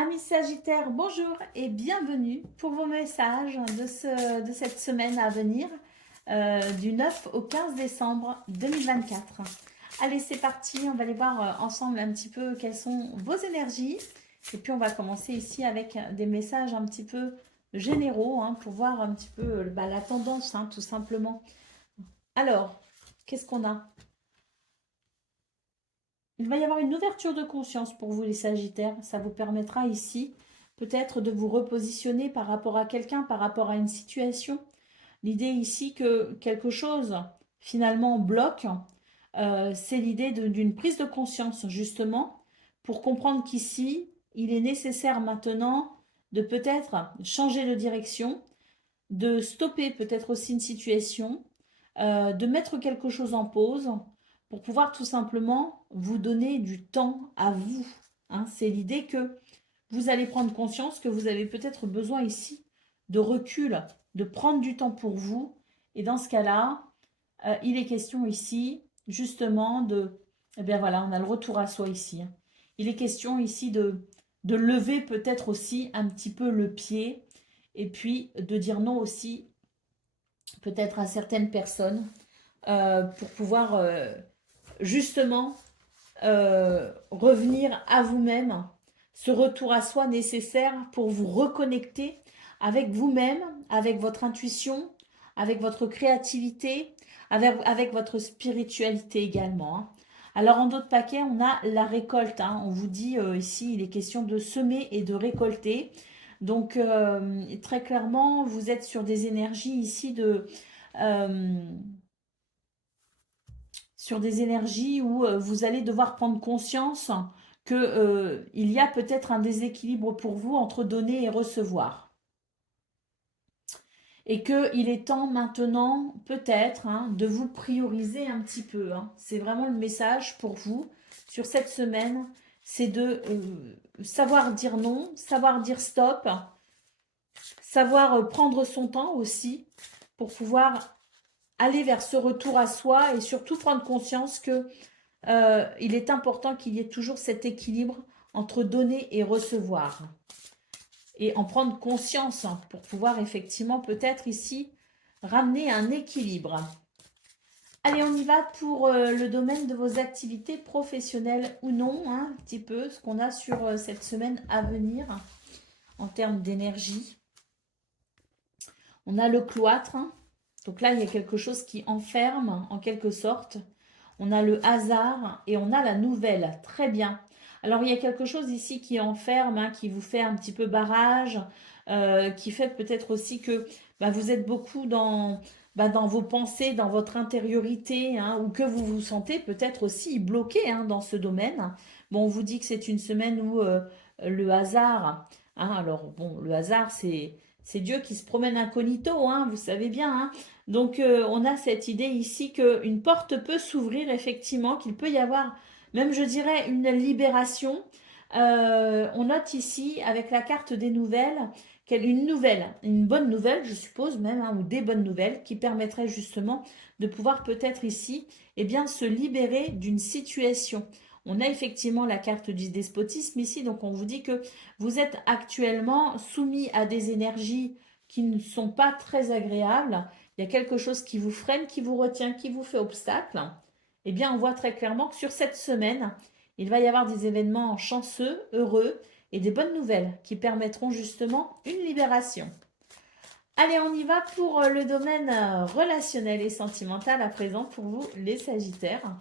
Amis Sagittaires, bonjour et bienvenue pour vos messages de cette semaine à venir, du 9 au 15 décembre 2024. Allez, c'est parti, on va aller voir ensemble un petit peu quelles sont vos énergies. Et puis on va commencer ici avec des messages un petit peu généraux pour voir un petit peu la tendance, tout simplement. Alors, qu'est-ce qu'on a? Il va y avoir une ouverture de conscience pour vous les Sagittaires. Ça vous permettra ici peut-être de vous repositionner par rapport à quelqu'un, par rapport à une situation. L'idée ici que quelque chose finalement bloque, c'est l'idée d'une prise de conscience justement pour comprendre qu'ici, il est nécessaire maintenant de peut-être changer de direction, de stopper peut-être aussi une situation, de mettre quelque chose en pause pour pouvoir tout simplement vous donner du temps à vous. C'est l'idée que vous allez prendre conscience que vous avez peut-être besoin ici de recul, de prendre du temps pour vous. Et dans ce cas-là, il est question ici justement de... Eh bien voilà, on a le retour à soi ici. Il est question ici de lever peut-être aussi un petit peu le pied et puis de dire non aussi peut-être à certaines personnes pour pouvoir justement revenir à vous-même, ce retour à soi nécessaire pour vous reconnecter avec vous-même, avec votre intuition, avec votre créativité, avec votre spiritualité également. Alors en d'autres paquets, on a la récolte. On vous dit ici, il est question de semer et de récolter. Donc très clairement, vous êtes sur des énergies ici euh, sur des énergies où vous allez devoir prendre conscience que il y a peut-être un déséquilibre pour vous entre donner et recevoir. Et qu'il est temps maintenant, peut-être, de vous prioriser un petit peu. C'est vraiment le message pour vous sur cette semaine, c'est de savoir dire non, savoir dire stop, savoir prendre son temps aussi pour pouvoir aller vers ce retour à soi et surtout prendre conscience que il est important qu'il y ait toujours cet équilibre entre donner et recevoir. Et en prendre conscience pour pouvoir effectivement peut-être ici ramener un équilibre. Allez, on y va pour le domaine de vos activités professionnelles ou non, un petit peu ce qu'on a sur cette semaine à venir en termes d'énergie. On a le cloître, donc là il y a quelque chose qui enferme en quelque sorte. On a le hasard et on a la nouvelle. Très bien. Alors, il y a quelque chose ici qui enferme, qui vous fait un petit peu barrage, qui fait peut-être aussi que vous êtes beaucoup dans vos pensées, dans votre intériorité, ou que vous vous sentez peut-être aussi bloqué dans ce domaine. Bon, on vous dit que c'est une semaine où le hasard, alors bon, le hasard, c'est Dieu qui se promène incognito, vous savez bien. Donc, on a cette idée ici qu'une porte peut s'ouvrir, effectivement, qu'il peut y avoir, même je dirais, une libération. On note ici, avec la carte des nouvelles, une bonne nouvelle, je suppose même, ou des bonnes nouvelles, qui permettraient justement de pouvoir peut-être ici, se libérer d'une situation. On a effectivement la carte du despotisme ici, donc on vous dit que vous êtes actuellement soumis à des énergies qui ne sont pas très agréables. Il y a quelque chose qui vous freine, qui vous retient, qui vous fait obstacle. Eh bien, on voit très clairement que sur cette semaine, il va y avoir des événements chanceux, heureux et des bonnes nouvelles qui permettront justement une libération. Allez, on y va pour le domaine relationnel et sentimental à présent pour vous, les Sagittaires.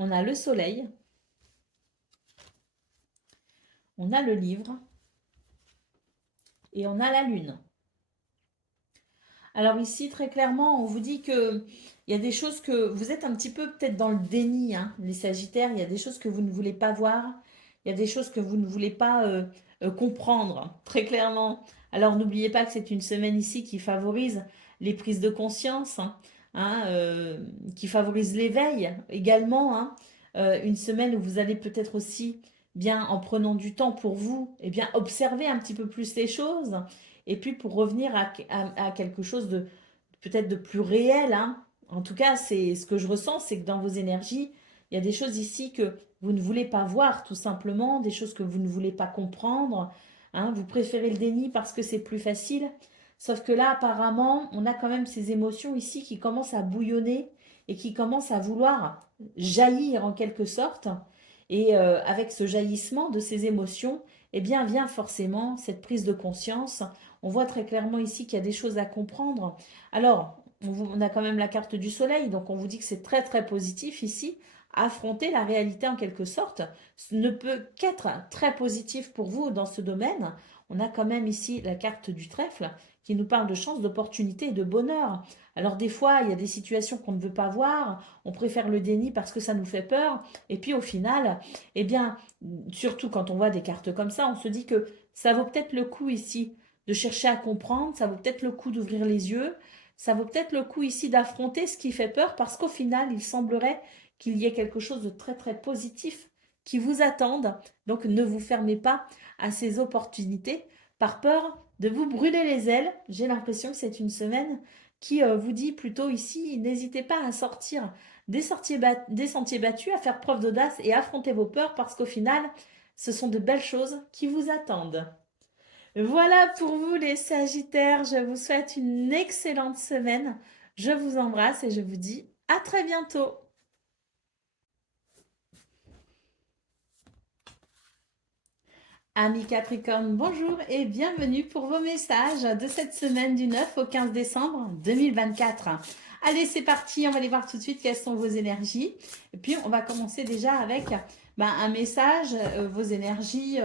On a le soleil, on a le livre et on a la lune. Alors ici, très clairement, on vous dit que il y a des choses que vous êtes un petit peu peut-être dans le déni, les Sagittaires. Il y a des choses que vous ne voulez pas voir. Il y a des choses que vous ne voulez pas comprendre, très clairement. Alors n'oubliez pas que c'est une semaine ici qui favorise les prises de conscience, qui favorise l'éveil également. Une semaine où vous allez peut-être aussi, bien en prenant du temps pour vous, observer un petit peu plus les choses et puis pour revenir à quelque chose de peut-être de plus réel, En tout cas, c'est ce que je ressens, c'est que dans vos énergies, il y a des choses ici que vous ne voulez pas voir tout simplement, des choses que vous ne voulez pas comprendre. Hein, vous préférez le déni parce que c'est plus facile. Sauf que là, apparemment, on a quand même ces émotions ici qui commencent à bouillonner et qui commencent à vouloir jaillir en quelque sorte. Et avec ce jaillissement de ces émotions, eh bien, vient forcément cette prise de conscience. On voit très clairement ici qu'il y a des choses à comprendre. Alors, on a quand même la carte du soleil, donc on vous dit que c'est très très positif ici. Affronter la réalité en quelque sorte ce ne peut qu'être très positif pour vous dans ce domaine. On a quand même ici la carte du trèfle qui nous parle de chance, d'opportunité et de bonheur. Alors des fois, il y a des situations qu'on ne veut pas voir, on préfère le déni parce que ça nous fait peur, et puis au final, eh bien, surtout quand on voit des cartes comme ça, on se dit que ça vaut peut-être le coup ici de chercher à comprendre, ça vaut peut-être le coup d'ouvrir les yeux, ça vaut peut-être le coup ici d'affronter ce qui fait peur, parce qu'au final, il semblerait qu'il y ait quelque chose de très très positif qui vous attende. Donc ne vous fermez pas à ces opportunités par peur de vous brûler les ailes. J'ai l'impression que c'est une semaine qui vous dit plutôt ici, n'hésitez pas à sortir des sentiers battus, à faire preuve d'audace et affronter vos peurs parce qu'au final, ce sont de belles choses qui vous attendent. Voilà pour vous les Sagittaires, je vous souhaite une excellente semaine. Je vous embrasse et je vous dis à très bientôt. Amis Capricorne, bonjour et bienvenue pour vos messages de cette semaine du 9 au 15 décembre 2024. Allez, c'est parti, on va aller voir tout de suite quelles sont vos énergies. Et puis, on va commencer déjà avec un message, vos énergies,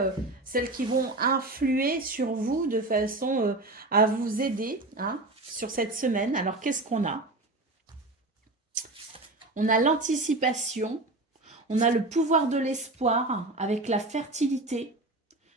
celles qui vont influer sur vous de façon à vous aider sur cette semaine. Alors, qu'est-ce qu'on a? On a l'anticipation, on a le pouvoir de l'espoir avec la fertilité,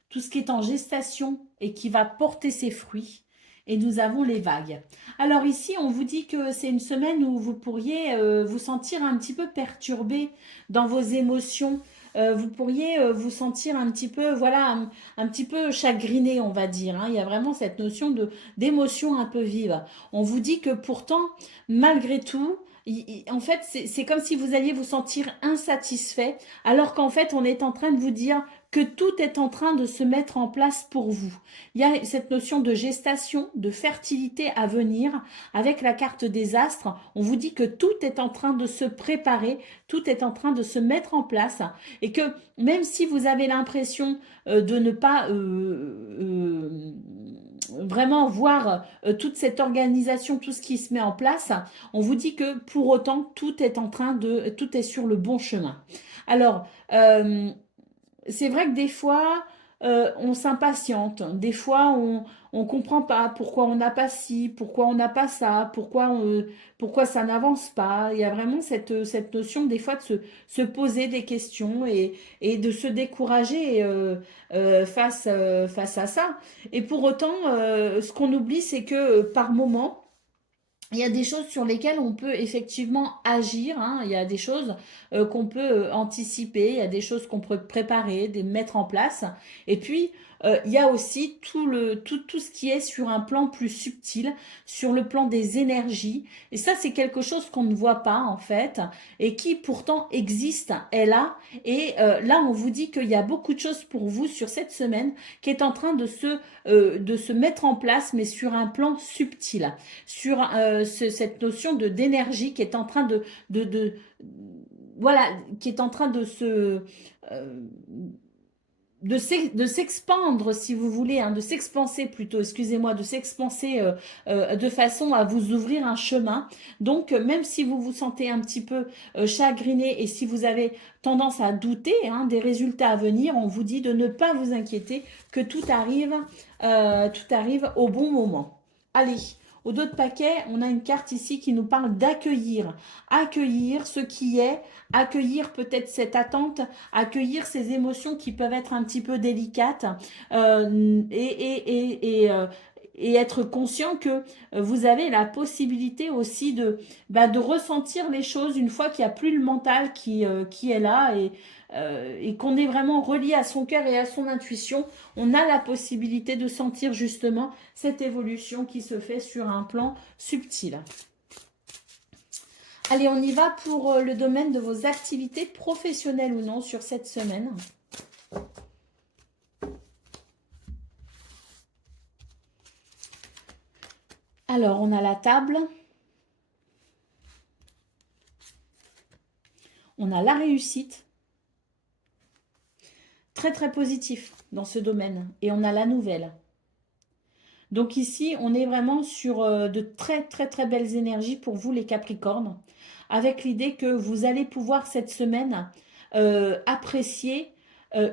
tout ce qui est en gestation et qui va porter ses fruits. Et nous avons les vagues. Alors ici, on vous dit que c'est une semaine où vous pourriez vous sentir un petit peu perturbé dans vos émotions. Vous pourriez vous sentir un petit peu, voilà, un petit peu chagriné, on va dire. Hein. Il y a vraiment cette notion d'émotion un peu vive. On vous dit que pourtant, malgré tout, en fait, c'est comme si vous alliez vous sentir insatisfait, alors qu'en fait, on est en train de vous dire que tout est en train de se mettre en place pour vous. Il y a cette notion de gestation, de fertilité à venir. Avec la carte des astres, on vous dit que tout est en train de se préparer, tout est en train de se mettre en place et que même si vous avez l'impression de ne pas vraiment voir toute cette organisation, tout ce qui se met en place, on vous dit que pour autant, tout est sur le bon chemin. Alors, c'est vrai que des fois, on s'impatiente. Des fois, on comprend pas pourquoi on n'a pas ci, pourquoi on n'a pas ça, pourquoi ça n'avance pas. Il y a vraiment cette notion des fois de se poser des questions et de se décourager face à ça. Et pour autant, ce qu'on oublie, c'est que par moment, il y a des choses sur lesquelles on peut effectivement agir, hein. Il y a des choses qu'on peut anticiper, il y a des choses qu'on peut préparer, mettre en place. Et puis, il y a aussi tout ce qui est sur un plan plus subtil, sur le plan des énergies. Et ça, c'est quelque chose qu'on ne voit pas en fait, et qui pourtant existe, est là. Et là, on vous dit qu'il y a beaucoup de choses pour vous sur cette semaine qui est en train de se mettre en place, mais sur un plan subtil, sur cette notion d'énergie qui est en train voilà, qui est en train euh, de s'expandre, si vous voulez, hein, de s'expanser plutôt, excusez-moi, de s'expanser de façon à vous ouvrir un chemin. Donc, même si vous vous sentez un petit peu chagriné et si vous avez tendance à douter des résultats à venir, on vous dit de ne pas vous inquiéter, que tout arrive au bon moment. Allez, au dos de paquet, on a une carte ici qui nous parle d'accueillir. Accueillir ce qui est, accueillir peut-être cette attente, accueillir ces émotions qui peuvent être un petit peu délicates et être conscient que vous avez la possibilité aussi de ressentir les choses une fois qu'il n'y a plus le mental qui est là et qu'on est vraiment relié à son cœur et à son intuition. On a la possibilité de sentir justement cette évolution qui se fait sur un plan subtil. Allez, on y va pour le domaine de vos activités professionnelles ou non sur cette semaine. Alors, on a la table. On a la réussite. Très, très positif dans ce domaine. Et on a la nouvelle. Donc ici, on est vraiment sur de très, très, très belles énergies pour vous, les Capricornes. Avec l'idée que vous allez pouvoir cette semaine apprécier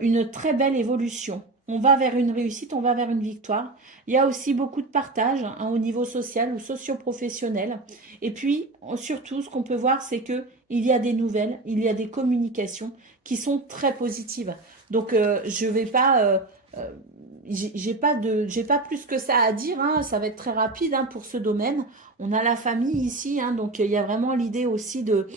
une très belle évolution. On va vers une réussite, on va vers une victoire. Il y a aussi beaucoup de partage hein, au niveau social ou socio-professionnel. Et puis, surtout, ce qu'on peut voir, c'est que il y a des nouvelles, il y a des communications qui sont très positives. Donc, je ne vais pas... euh, j'ai pas plus que ça à dire, hein, ça va être très rapide hein, pour ce domaine. On a la famille ici, hein, donc il y a vraiment l'idée aussi de,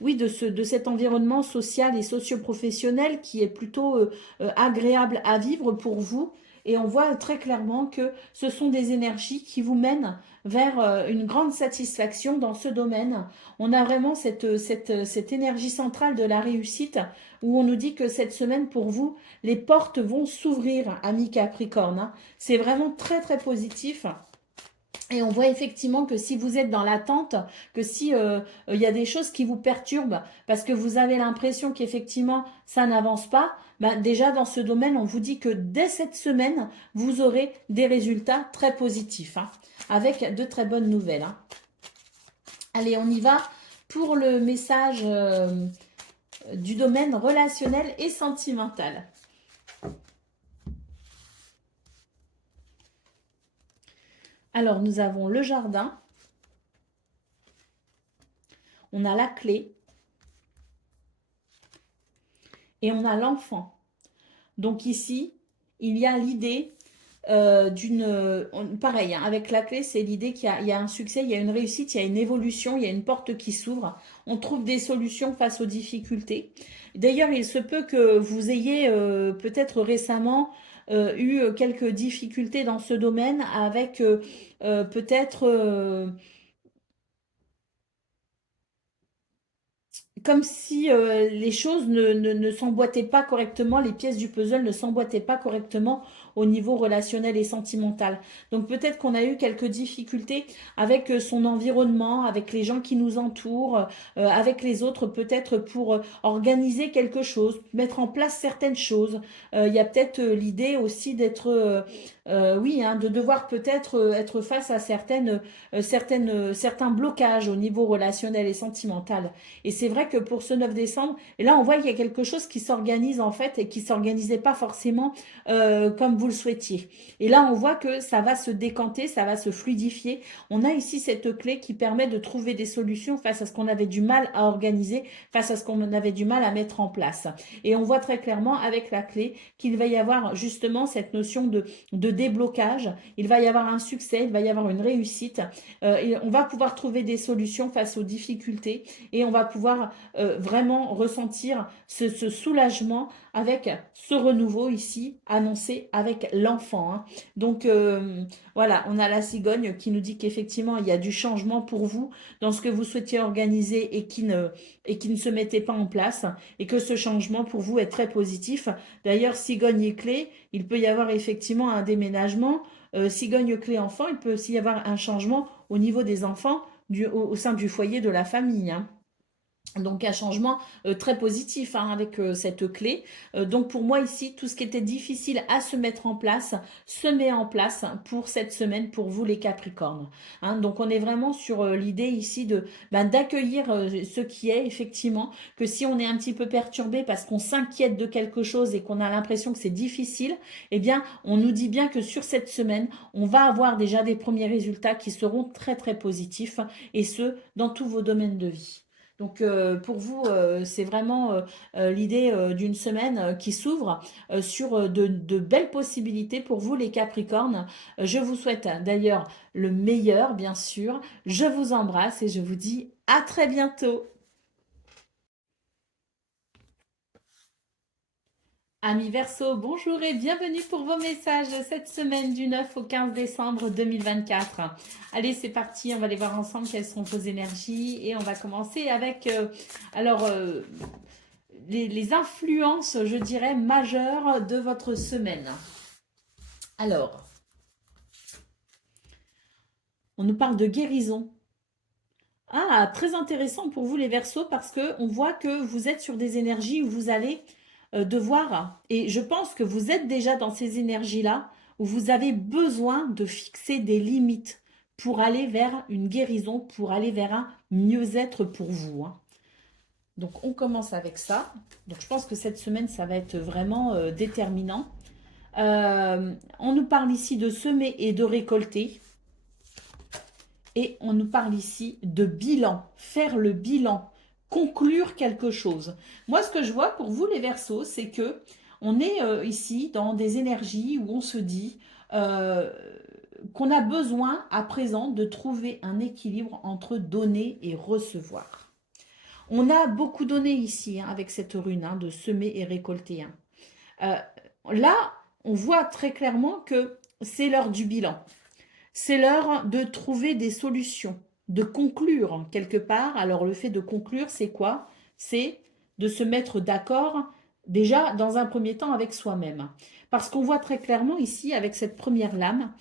oui, de cet environnement social et socio-professionnel qui est plutôt agréable à vivre pour vous. Et on voit très clairement que ce sont des énergies qui vous mènent vers une grande satisfaction dans ce domaine. On a vraiment cette énergie centrale de la réussite où on nous dit que cette semaine, pour vous, les portes vont s'ouvrir, amis Capricorne. Hein. C'est vraiment très, très positif. Et on voit effectivement que si vous êtes dans l'attente, que si il y a des choses qui vous perturbent, parce que vous avez l'impression qu'effectivement ça n'avance pas, ben déjà dans ce domaine, on vous dit que dès cette semaine, vous aurez des résultats très positifs, hein, avec de très bonnes nouvelles. Hein. Allez, on y va pour le message du domaine relationnel et sentimental. Alors, nous avons le jardin, on a la clé et on a l'enfant. Donc ici, il y a l'idée pareil, hein, avec la clé, c'est l'idée qu'il y a un succès, il y a une réussite, il y a une évolution, il y a une porte qui s'ouvre. On trouve des solutions face aux difficultés. D'ailleurs, il se peut que vous ayez peut-être récemment eu quelques difficultés dans ce domaine avec peut-être comme si les choses ne s'emboîtaient pas correctement, les pièces du puzzle ne s'emboîtaient pas correctement au niveau relationnel et sentimental. Donc peut-être qu'on a eu quelques difficultés avec son environnement, avec les gens qui nous entourent, avec les autres, peut-être pour organiser quelque chose, mettre en place certaines choses. Il y a peut-être l'idée aussi d'être, oui, hein, de devoir peut-être être face à certains blocages au niveau relationnel et sentimental. Et c'est vrai que pour ce 9 décembre, et là on voit qu'il y a quelque chose qui s'organise en fait et qui ne s'organisait pas forcément comme vous le souhaitiez. Et là on voit que ça va se décanter, ça va se fluidifier. On a ici cette clé qui permet de trouver des solutions face à ce qu'on avait du mal à organiser, face à ce qu'on avait du mal à mettre en place. Et on voit très clairement avec la clé qu'il va y avoir justement cette notion de déblocage, il va y avoir un succès, il va y avoir une réussite, et on va pouvoir trouver des solutions face aux difficultés et on va pouvoir vraiment ressentir ce soulagement avec ce renouveau ici annoncé avec l'enfant. Hein. Donc voilà, on a la cigogne qui nous dit qu'effectivement il y a du changement pour vous dans ce que vous souhaitiez organiser et qui ne se mettait pas en place et que ce changement pour vous est très positif. D'ailleurs, cigogne et clé, il peut y avoir effectivement un déménagement. Cigogne clé enfant, il peut aussi y avoir un changement au niveau des enfants au sein du foyer de la famille. Hein. Donc un changement très positif hein, avec cette clé. Donc pour moi ici, tout ce qui était difficile à se mettre en place se met en place pour cette semaine pour vous les Capricornes. Hein, donc on est vraiment sur l'idée ici de d'accueillir ce qui est effectivement, que si on est un petit peu perturbé parce qu'on s'inquiète de quelque chose et qu'on a l'impression que c'est difficile, eh bien on nous dit bien que sur cette semaine, on va avoir déjà des premiers résultats qui seront très très positifs et ce, dans tous vos domaines de vie. Donc pour vous, c'est vraiment l'idée d'une semaine qui s'ouvre sur de belles possibilités pour vous les Capricornes. Je vous souhaite d'ailleurs le meilleur, bien sûr. Je vous embrasse et je vous dis à très bientôt. Amis Verseau, bonjour et bienvenue pour vos messages de cette semaine du 9 au 15 décembre 2024. Allez, c'est parti, on va aller voir ensemble quelles sont vos énergies et on va commencer avec les influences, je dirais, majeures de votre semaine. Alors, on nous parle de guérison. Ah, très intéressant pour vous les Verseaux parce que on voit que vous êtes sur des énergies où vous allez devoir, et je pense que vous êtes déjà dans ces énergies-là, où vous avez besoin de fixer des limites pour aller vers une guérison, pour aller vers un mieux-être pour vous, hein. Donc on commence avec ça. Donc je pense que cette semaine, ça va être vraiment déterminant. On nous parle ici de semer et de récolter. Et on nous parle ici de bilan, faire le bilan, conclure quelque chose. Moi, ce que je vois pour vous, les Verseaux, c'est que on est ici dans des énergies où on se dit qu'on a besoin à présent de trouver un équilibre entre donner et recevoir. On a beaucoup donné ici, hein, avec cette rune, hein, de semer et récolter, hein. Là, on voit très clairement que c'est l'heure du bilan. C'est l'heure de trouver des solutions, de conclure quelque part. Alors le fait de conclure, c'est quoi? C'est de se mettre d'accord déjà dans un premier temps avec soi-même. Parce qu'on voit très clairement ici avec cette première lame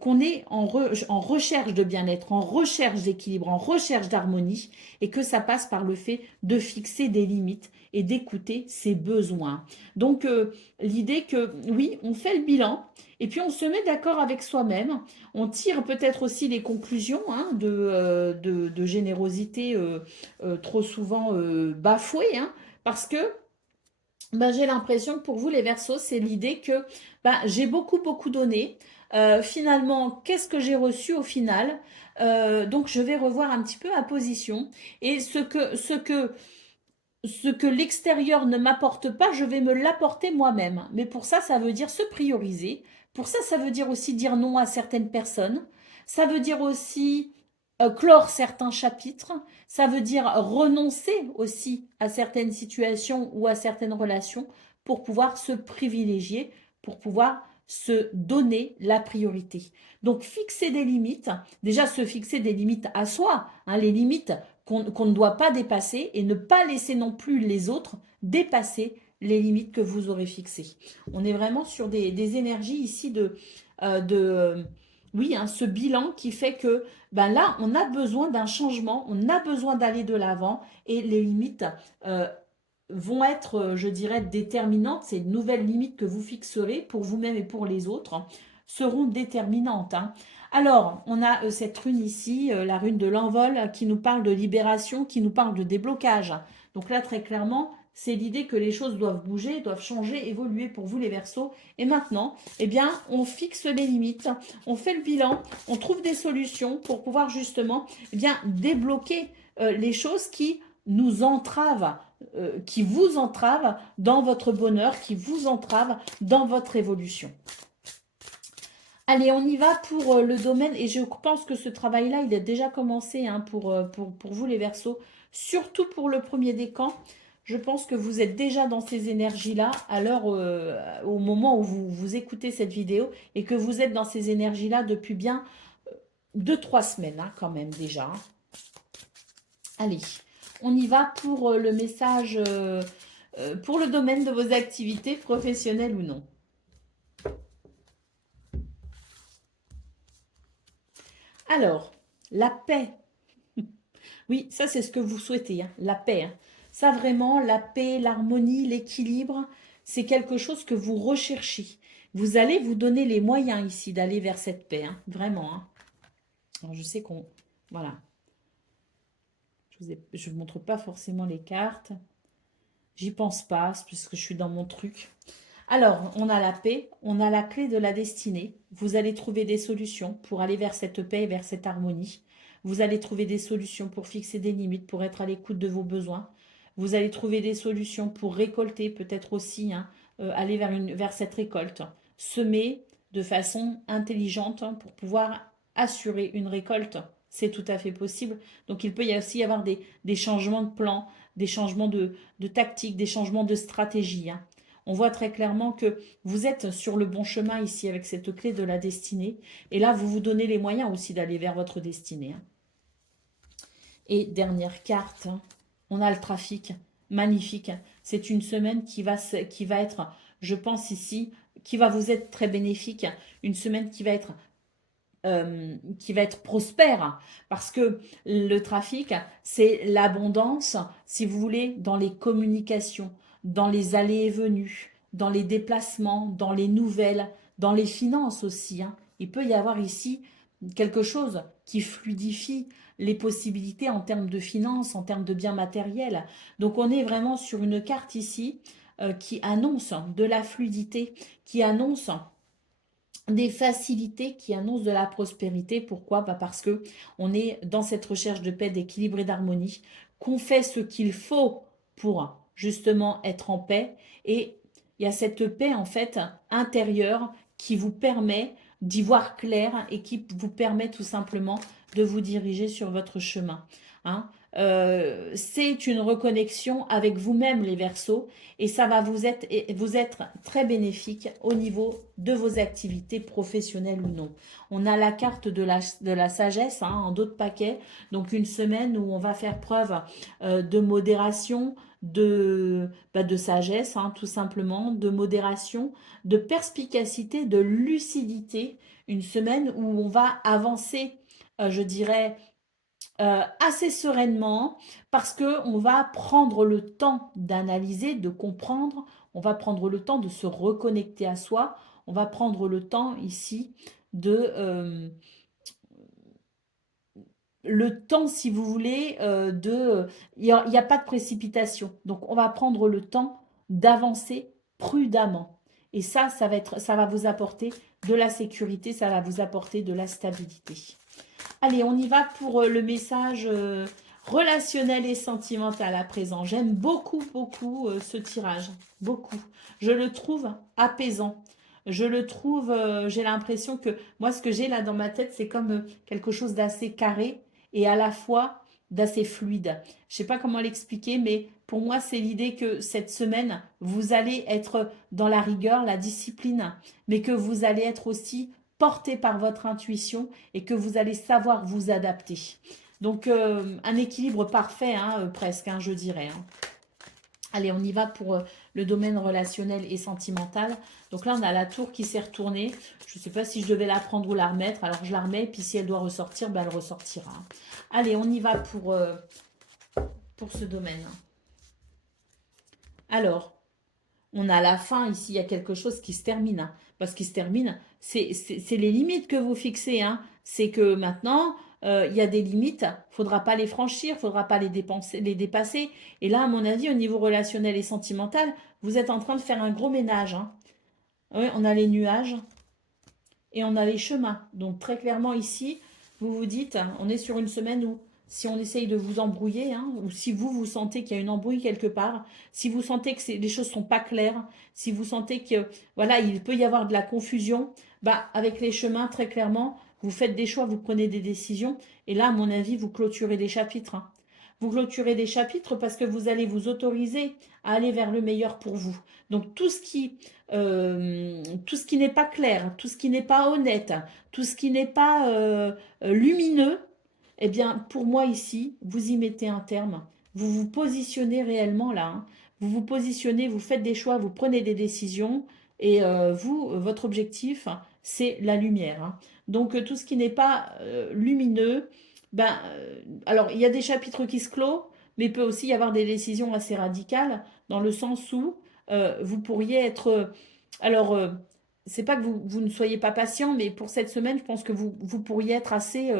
qu'on est en recherche de bien-être, en recherche d'équilibre, en recherche d'harmonie et que ça passe par le fait de fixer des limites et d'écouter ses besoins. Donc l'idée que oui, on fait le bilan et puis on se met d'accord avec soi-même. On tire peut-être aussi les conclusions, hein, de générosité trop souvent bafouée, hein, parce que ben, j'ai l'impression que pour vous, les Verseaux, c'est l'idée que ben, j'ai beaucoup donné. Finalement, qu'est-ce que j'ai reçu au final? Donc, je vais revoir un petit peu ma position. Et ce que l'extérieur ne m'apporte pas, je vais me l'apporter moi-même. Mais pour ça, ça veut dire se prioriser. Pour ça, ça veut dire aussi dire non à certaines personnes. Ça veut dire aussi clore certains chapitres. Ça veut dire renoncer aussi à certaines situations ou à certaines relations pour pouvoir se privilégier, pour pouvoir se donner la priorité. Donc fixer des limites, déjà se fixer des limites à soi, hein, les limites qu'on ne doit pas dépasser et ne pas laisser non plus les autres dépasser les limites que vous aurez fixées. On est vraiment sur des énergies ici oui, hein, ce bilan qui fait que ben là, on a besoin d'un changement, on a besoin d'aller de l'avant et les limites euh, vont être, je dirais, déterminantes. Ces nouvelles limites que vous fixerez pour vous-même et pour les autres, hein, seront déterminantes, hein. Alors, on a cette rune ici, la rune de l'envol, qui nous parle de libération, qui nous parle de déblocage. Donc là, très clairement, c'est l'idée que les choses doivent bouger, doivent changer, évoluer pour vous les Verseaux. Et maintenant, eh bien, on fixe les limites, on fait le bilan, on trouve des solutions pour pouvoir justement, eh bien, débloquer les choses qui nous entravent, qui vous entravent dans votre bonheur, qui vous entravent dans votre évolution. Allez, on y va pour le domaine, et je pense que ce travail-là, il a déjà commencé, hein, pour vous les Verseaux, surtout pour le premier décan. Je pense que vous êtes déjà dans ces énergies-là au moment où vous écoutez cette vidéo et que vous êtes dans ces énergies-là depuis bien 2-3 semaines, hein, quand même déjà. Allez, on y va pour le message, pour le domaine de vos activités professionnelles ou non. Alors, la paix. Oui, ça c'est ce que vous souhaitez, hein, la paix, hein. Ça vraiment, la paix, l'harmonie, l'équilibre, c'est quelque chose que vous recherchez. Vous allez vous donner les moyens ici d'aller vers cette paix, hein, vraiment, hein. Alors je sais qu'on... Voilà. Je ne vous montre pas forcément les cartes. J'y pense pas, puisque je suis dans mon truc. Alors, on a la paix, on a la clé de la destinée. Vous allez trouver des solutions pour aller vers cette paix et vers cette harmonie. Vous allez trouver des solutions pour fixer des limites, pour être à l'écoute de vos besoins. Vous allez trouver des solutions pour récolter, peut-être aussi, hein, aller vers cette récolte. Semer de façon intelligente, hein, pour pouvoir assurer une récolte. C'est tout à fait possible. Donc, il peut aussi y avoir des changements de plan, des changements de tactique, des changements de stratégie, hein. On voit très clairement que vous êtes sur le bon chemin ici avec cette clé de la destinée. Et là, vous vous donnez les moyens aussi d'aller vers votre destinée. Hein. Et dernière carte, hein, on a le trafic. Magnifique. C'est une semaine qui va être, je pense ici, qui va vous être très bénéfique. Une semaine qui va être prospère parce que le trafic, c'est l'abondance, si vous voulez, dans les communications, dans les allées et venues, dans les déplacements, dans les nouvelles, dans les finances aussi. Hein. Il peut y avoir ici quelque chose qui fluidifie les possibilités en termes de finances, en termes de biens matériels. Donc on est vraiment sur une carte ici qui annonce de la fluidité, qui annonce des facilités, qui annoncent de la prospérité. Pourquoi? Parce que on est dans cette recherche de paix, d'équilibre et d'harmonie, qu'on fait ce qu'il faut pour justement être en paix. Et il y a cette paix en fait intérieure qui vous permet d'y voir clair et qui vous permet tout simplement de vous diriger sur votre chemin. Hein. C'est une reconnexion avec vous-même les Verseaux et ça va vous être très bénéfique au niveau de vos activités professionnelles ou non. On a la carte de la sagesse hein, en d'autres paquets, donc une semaine où on va faire preuve de modération, de sagesse hein, tout simplement, de modération, de perspicacité, de lucidité, une semaine où on va avancer, je dirais, assez sereinement parce que on va prendre le temps d'analyser, de comprendre, on va prendre le temps de se reconnecter à soi, on va prendre le temps ici de le temps si vous voulez il n'y a pas de précipitation donc on va prendre le temps d'avancer prudemment et ça va vous apporter de la sécurité, ça va vous apporter de la stabilité. Allez, on y va pour le message relationnel et sentimental à présent. J'aime beaucoup, beaucoup ce tirage. Beaucoup. Je le trouve apaisant. Je le trouve, j'ai l'impression que moi, ce que j'ai là dans ma tête, c'est comme quelque chose d'assez carré et à la fois d'assez fluide. Je ne sais pas comment l'expliquer, mais pour moi, c'est l'idée que cette semaine, vous allez être dans la rigueur, la discipline, mais que vous allez être aussi porté par votre intuition et que vous allez savoir vous adapter. Donc, un équilibre parfait, hein, presque, hein, je dirais. Hein. Allez, on y va pour le domaine relationnel et sentimental. Donc là, on a la tour qui s'est retournée. Je ne sais pas si je devais la prendre ou la remettre. Alors, je la remets. Puis, si elle doit ressortir, ben, elle ressortira. Allez, on y va pour ce domaine. Alors, on a la fin ici. Il y a quelque chose qui se termine. Hein, parce qu'il se termine, c'est les limites que vous fixez. Hein. C'est que maintenant, il y a des limites. Il ne faudra pas les franchir, il ne faudra pas les dépasser. Et là, à mon avis, au niveau relationnel et sentimental, vous êtes en train de faire un gros ménage. Hein. Oui, on a les nuages et on a les chemins. Donc très clairement ici, vous vous dites, on est sur une semaine où si on essaye de vous embrouiller, hein, ou si vous sentez qu'il y a une embrouille quelque part, si vous sentez que les choses sont pas claires, si vous sentez que voilà, il peut y avoir de la confusion, bah avec les chemins très clairement, vous faites des choix, vous prenez des décisions, et là à mon avis vous clôturez des chapitres. Hein. Vous clôturez des chapitres parce que vous allez vous autoriser à aller vers le meilleur pour vous. Donc tout ce qui n'est pas clair, tout ce qui n'est pas honnête, tout ce qui n'est pas lumineux, eh bien, pour moi ici, vous y mettez un terme. Vous vous positionnez réellement là. Hein. Vous vous positionnez, vous faites des choix, vous prenez des décisions. Et votre objectif, c'est la lumière. Hein. Donc, tout ce qui n'est pas lumineux, ben, alors, il y a des chapitres qui se clôt, mais il peut aussi y avoir des décisions assez radicales, dans le sens où vous pourriez être... alors, c'est pas que vous ne soyez pas patient, mais pour cette semaine, je pense que vous pourriez être assez...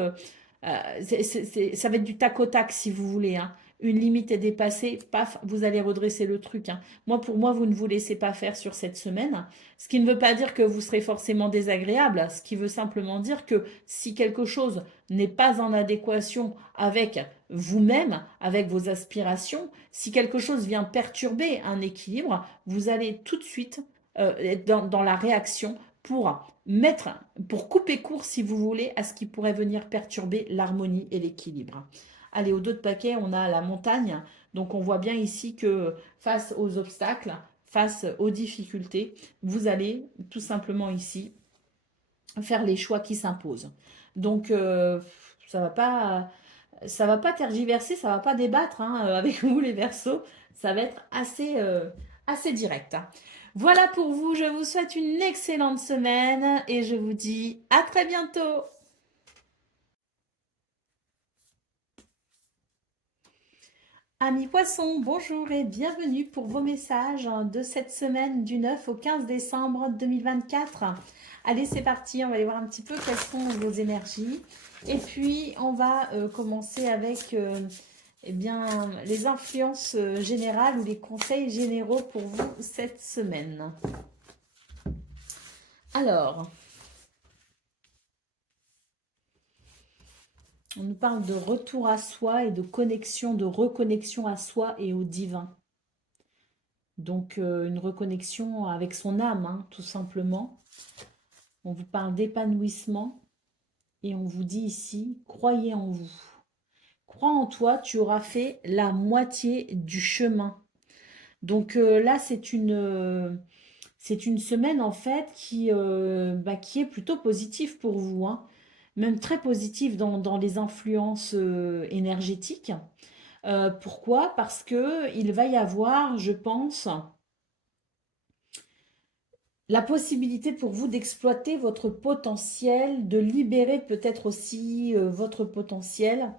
ça va être du tac au tac, si vous voulez. Hein. Une limite est dépassée, paf, vous allez redresser le truc. Hein. Pour moi, vous ne vous laissez pas faire sur cette semaine. Ce qui ne veut pas dire que vous serez forcément désagréable. Ce qui veut simplement dire que si quelque chose n'est pas en adéquation avec vous-même, avec vos aspirations, si quelque chose vient perturber un équilibre, vous allez tout de suite être dans la réaction pour couper court, si vous voulez, à ce qui pourrait venir perturber l'harmonie et l'équilibre. Allez, au dos de paquet, on a la montagne. Donc, on voit bien ici que face aux obstacles, face aux difficultés, vous allez tout simplement ici faire les choix qui s'imposent. Donc, ça va pas tergiverser, ça va pas débattre hein, avec vous les Verseaux. Ça va être assez direct, hein. Voilà pour vous, je vous souhaite une excellente semaine et je vous dis à très bientôt. Amis poissons, bonjour et bienvenue pour vos messages de cette semaine du 9 au 15 décembre 2024. Allez, c'est parti, on va aller voir un petit peu quelles sont vos énergies. Et puis, on va commencer avec eh bien, les influences générales ou les conseils généraux pour vous cette semaine. Alors, on nous parle de retour à soi et de connexion, de reconnexion à soi et au divin. Donc, une reconnexion avec son âme, hein, tout simplement. On vous parle d'épanouissement et on vous dit ici, croyez en vous. Crois en toi, tu auras fait la moitié du chemin. Donc là, c'est une semaine en fait qui est plutôt positive pour vous, hein. Même très positive dans les influences énergétiques. Pourquoi? Parce que il va y avoir, je pense, la possibilité pour vous d'exploiter votre potentiel, de libérer peut-être aussi votre potentiel.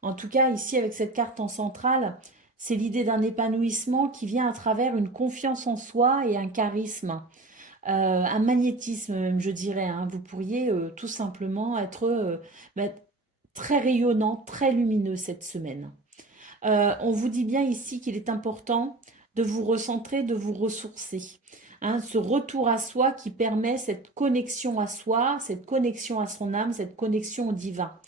En tout cas, ici, avec cette carte en centrale, c'est l'idée d'un épanouissement qui vient à travers une confiance en soi et un charisme, un magnétisme, même, je dirais, hein. Vous pourriez tout simplement être bah, très rayonnant, très lumineux cette semaine. On vous dit bien ici qu'il est important de vous recentrer, de vous ressourcer. Hein, ce retour à soi qui permet cette connexion à soi, cette connexion à son âme, cette connexion au divin.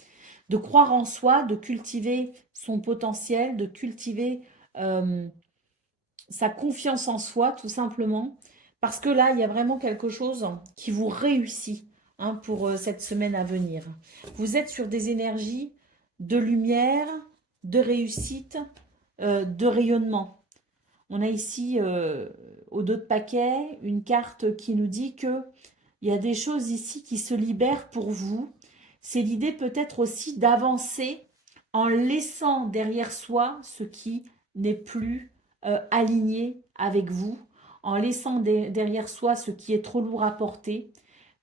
De croire en soi, de cultiver son potentiel, de cultiver sa confiance en soi, tout simplement. Parce que là, il y a vraiment quelque chose qui vous réussit hein, pour cette semaine à venir. Vous êtes sur des énergies de lumière, de réussite, de rayonnement. On a ici, au dos de paquet, une carte qui nous dit que il y a des choses ici qui se libèrent pour vous. C'est l'idée peut-être aussi d'avancer en laissant derrière soi ce qui n'est plus aligné avec vous, en laissant derrière soi ce qui est trop lourd à porter.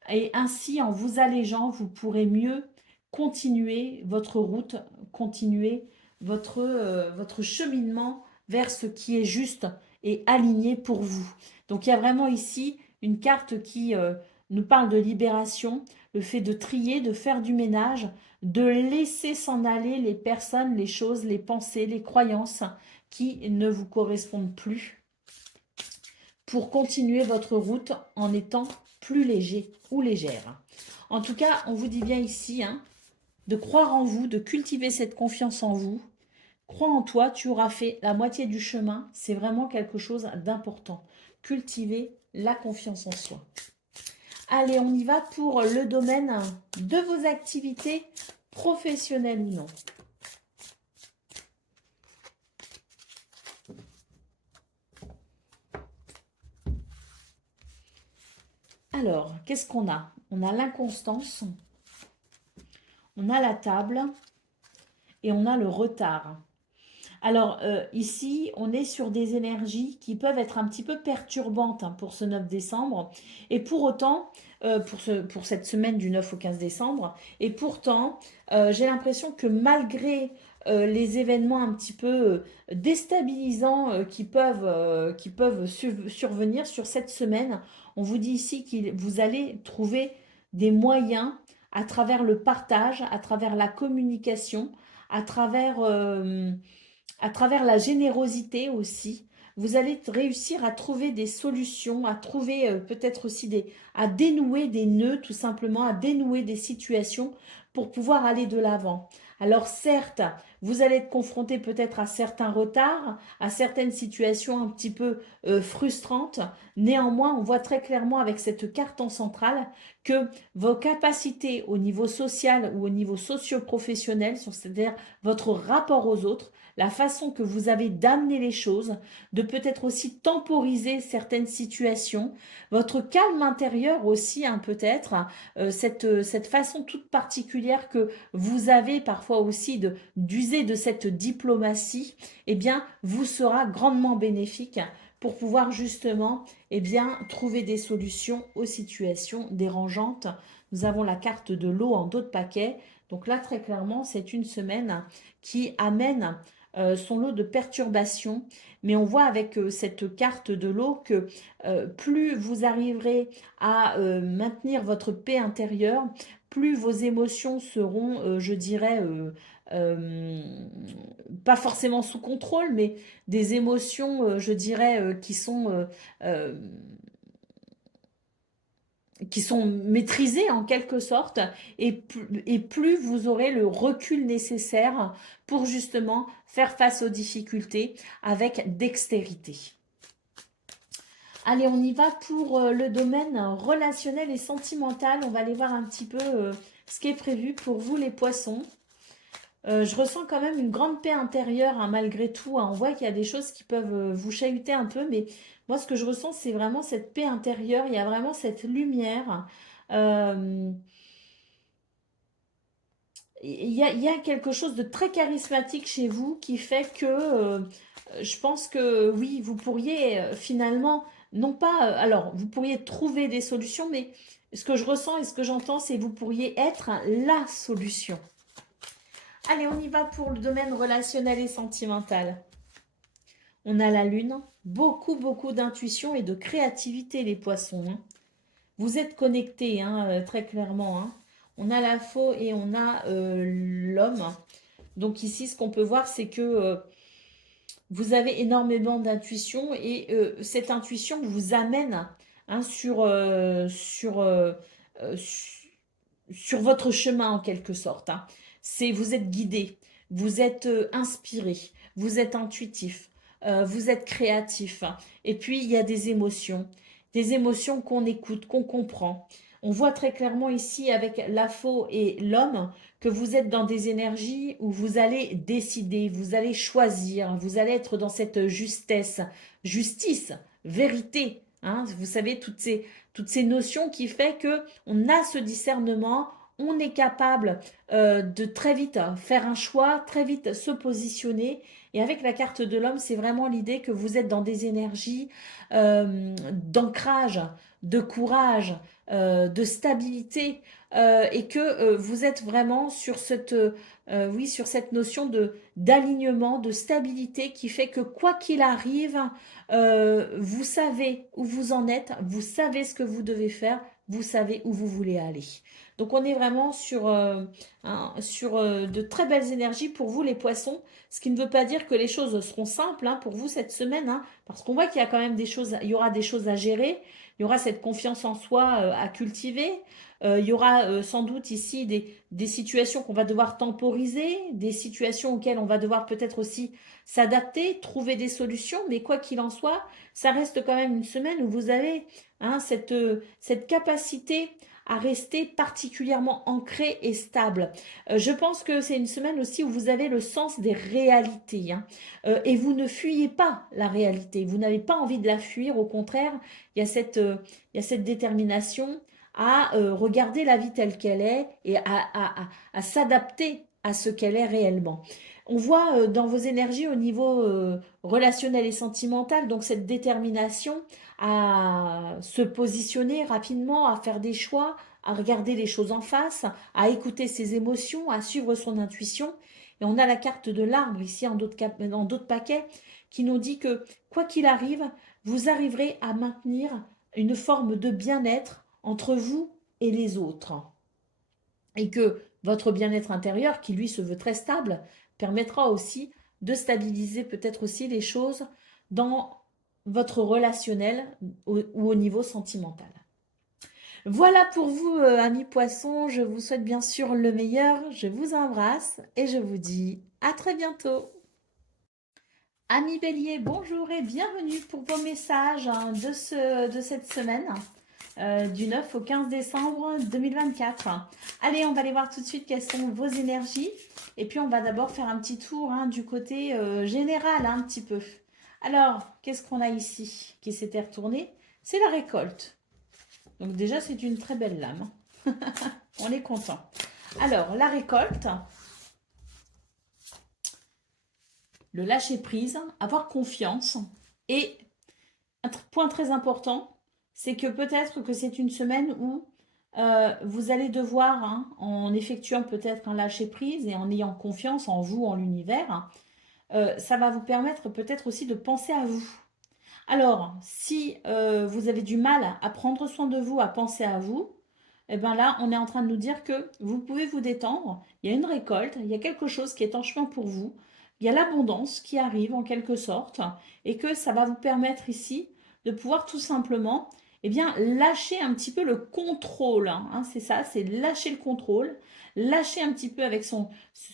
Et ainsi, en vous allégeant, vous pourrez mieux continuer votre route, continuer votre cheminement vers ce qui est juste et aligné pour vous. Donc il y a vraiment ici une carte qui nous parle de libération, le fait de trier, de faire du ménage, de laisser s'en aller les personnes, les choses, les pensées, les croyances qui ne vous correspondent plus pour continuer votre route en étant plus léger ou légère. En tout cas, on vous dit bien ici hein, de croire en vous, de cultiver cette confiance en vous. Crois en toi, tu auras fait la moitié du chemin. C'est vraiment quelque chose d'important. Cultiver la confiance en soi. Allez, on y va pour le domaine de vos activités professionnelles ou non. Alors, qu'est-ce qu'on a? On a l'inconstance, on a la table et on a le retard. Alors ici, on est sur des énergies qui peuvent être un petit peu perturbantes hein, pour ce 9 décembre. Et pour autant, pour cette semaine du 9 au 15 décembre, et pourtant, j'ai l'impression que malgré les événements un petit peu déstabilisants qui peuvent survenir sur cette semaine, on vous dit ici que vous allez trouver des moyens à travers le partage, à travers la communication, à travers la générosité aussi, vous allez réussir à trouver des solutions, à trouver peut-être aussi à dénouer des nœuds, tout simplement, à dénouer des situations pour pouvoir aller de l'avant. Alors certes, vous allez être confronté peut-être à certains retards, à certaines situations un petit peu frustrantes. Néanmoins, on voit très clairement avec cette carte en centrale que vos capacités au niveau social ou au niveau socio-professionnel, c'est-à-dire votre rapport aux autres, la façon que vous avez d'amener les choses, de peut-être aussi temporiser certaines situations, votre calme intérieur aussi, hein, peut-être, cette façon toute particulière que vous avez parfois aussi d'user de cette diplomatie, eh bien, vous sera grandement bénéfique pour pouvoir justement, eh bien, trouver des solutions aux situations dérangeantes. Nous avons la carte de l'eau en dos de paquet. Donc là, très clairement, c'est une semaine qui amène son lot de perturbations. Mais on voit avec cette carte de l'eau que plus vous arriverez à maintenir votre paix intérieure, plus vos émotions seront, je dirais, euh, pas forcément sous contrôle, mais des émotions, je dirais, euh, qui sont maîtrisées en quelque sorte, et plus vous aurez le recul nécessaire pour justement faire face aux difficultés avec dextérité. Allez, on y va pour le domaine relationnel et sentimental. On va aller voir un petit peu ce qui est prévu pour vous les poissons. Je ressens quand même une grande paix intérieure, hein, malgré tout, hein. On voit qu'il y a des choses qui peuvent vous chahuter un peu, mais moi, ce que je ressens, c'est vraiment cette paix intérieure. Il y a vraiment cette lumière. Euh, il y a quelque chose de très charismatique chez vous qui fait que je pense que oui, vous pourriez finalement, non pas, alors, vous pourriez trouver des solutions, mais ce que je ressens et ce que j'entends, c'est que vous pourriez être la solution. Allez, on y va pour le domaine relationnel et sentimental. On a la lune, beaucoup, beaucoup d'intuition et de créativité, les poissons, hein. Vous êtes connectés, hein, très clairement, hein. On a la faux et on a l'homme. Donc ici, ce qu'on peut voir, c'est que vous avez énormément d'intuition et cette intuition vous amène, hein, euh, sur votre chemin en quelque sorte, hein. Vous êtes guidé, vous êtes inspiré, vous êtes intuitif, vous êtes créatif, hein. Et puis il y a des émotions qu'on écoute, qu'on comprend. On voit très clairement ici avec la faux et l'homme que vous êtes dans des énergies où vous allez décider, vous allez choisir, vous allez être dans cette justice, vérité, hein. Vous savez, toutes ces notions qui fait que on a ce discernement, on est capable de très vite faire un choix, très vite se positionner. Et avec la carte de l'homme, c'est vraiment l'idée que vous êtes dans des énergies d'ancrage, de courage, de stabilité, et que vous êtes vraiment sur oui, sur cette notion de d'alignement, de stabilité qui fait que quoi qu'il arrive, vous savez où vous en êtes, vous savez ce que vous devez faire, vous savez où vous voulez aller. Donc on est vraiment sur de très belles énergies pour vous les poissons, ce qui ne veut pas dire que les choses seront simples, hein, pour vous cette semaine, hein, parce qu'on voit qu'il y a quand même des choses, il y aura des choses à gérer, il y aura cette confiance en soi à cultiver, il y aura sans doute ici des situations qu'on va devoir temporiser, des situations auxquelles on va devoir peut-être aussi s'adapter, trouver des solutions, mais quoi qu'il en soit, ça reste quand même une semaine où vous avez, hein, cette capacité à rester particulièrement ancré et stable. Je pense que c'est une semaine aussi où vous avez le sens des réalités, hein. Et vous ne fuyez pas la réalité, vous n'avez pas envie de la fuir, au contraire, il y a cette détermination à regarder la vie telle qu'elle est et à s'adapter à ce qu'elle est réellement. On voit dans vos énergies au niveau relationnel et sentimental, donc cette détermination à se positionner rapidement, à faire des choix, à regarder les choses en face, à écouter ses émotions, à suivre son intuition. Et on a la carte de l'arbre ici en d'autres paquets qui nous dit que quoi qu'il arrive, vous arriverez à maintenir une forme de bien-être entre vous et les autres. Et que votre bien-être intérieur, qui lui se veut très stable, permettra aussi de stabiliser peut-être aussi les choses dans votre relationnel ou au niveau sentimental. Voilà pour vous, amis poissons. Je vous souhaite bien sûr le meilleur. Je vous embrasse et je vous dis À très bientôt. Amis Bélier, bonjour et bienvenue pour vos messages de cette semaine du 9 au 15 décembre 2024. Allez, on va aller voir tout de suite quelles sont vos énergies et puis on va d'abord faire un petit tour du côté général un petit peu. Alors, qu'est-ce qu'on a ici qui s'était retourné? C'est la récolte. Donc déjà, c'est une très belle lame. On est content. Alors, la récolte... le lâcher prise, avoir confiance. Et un point très important, c'est que peut-être que c'est une semaine où vous allez devoir, en effectuant peut-être un lâcher prise et en ayant confiance en vous, en l'univers, ça va vous permettre peut-être aussi de penser à vous. Alors, si vous avez du mal à prendre soin de vous, à penser à vous, eh bien là, on est en train de nous dire que vous pouvez vous détendre. Il y a une récolte, il y a quelque chose qui est en chemin pour vous. Il y a l'abondance qui arrive en quelque sorte et que ça va vous permettre ici de pouvoir tout simplement lâcher un petit peu le contrôle. C'est ça, c'est lâcher le contrôle, lâcher un petit peu avec son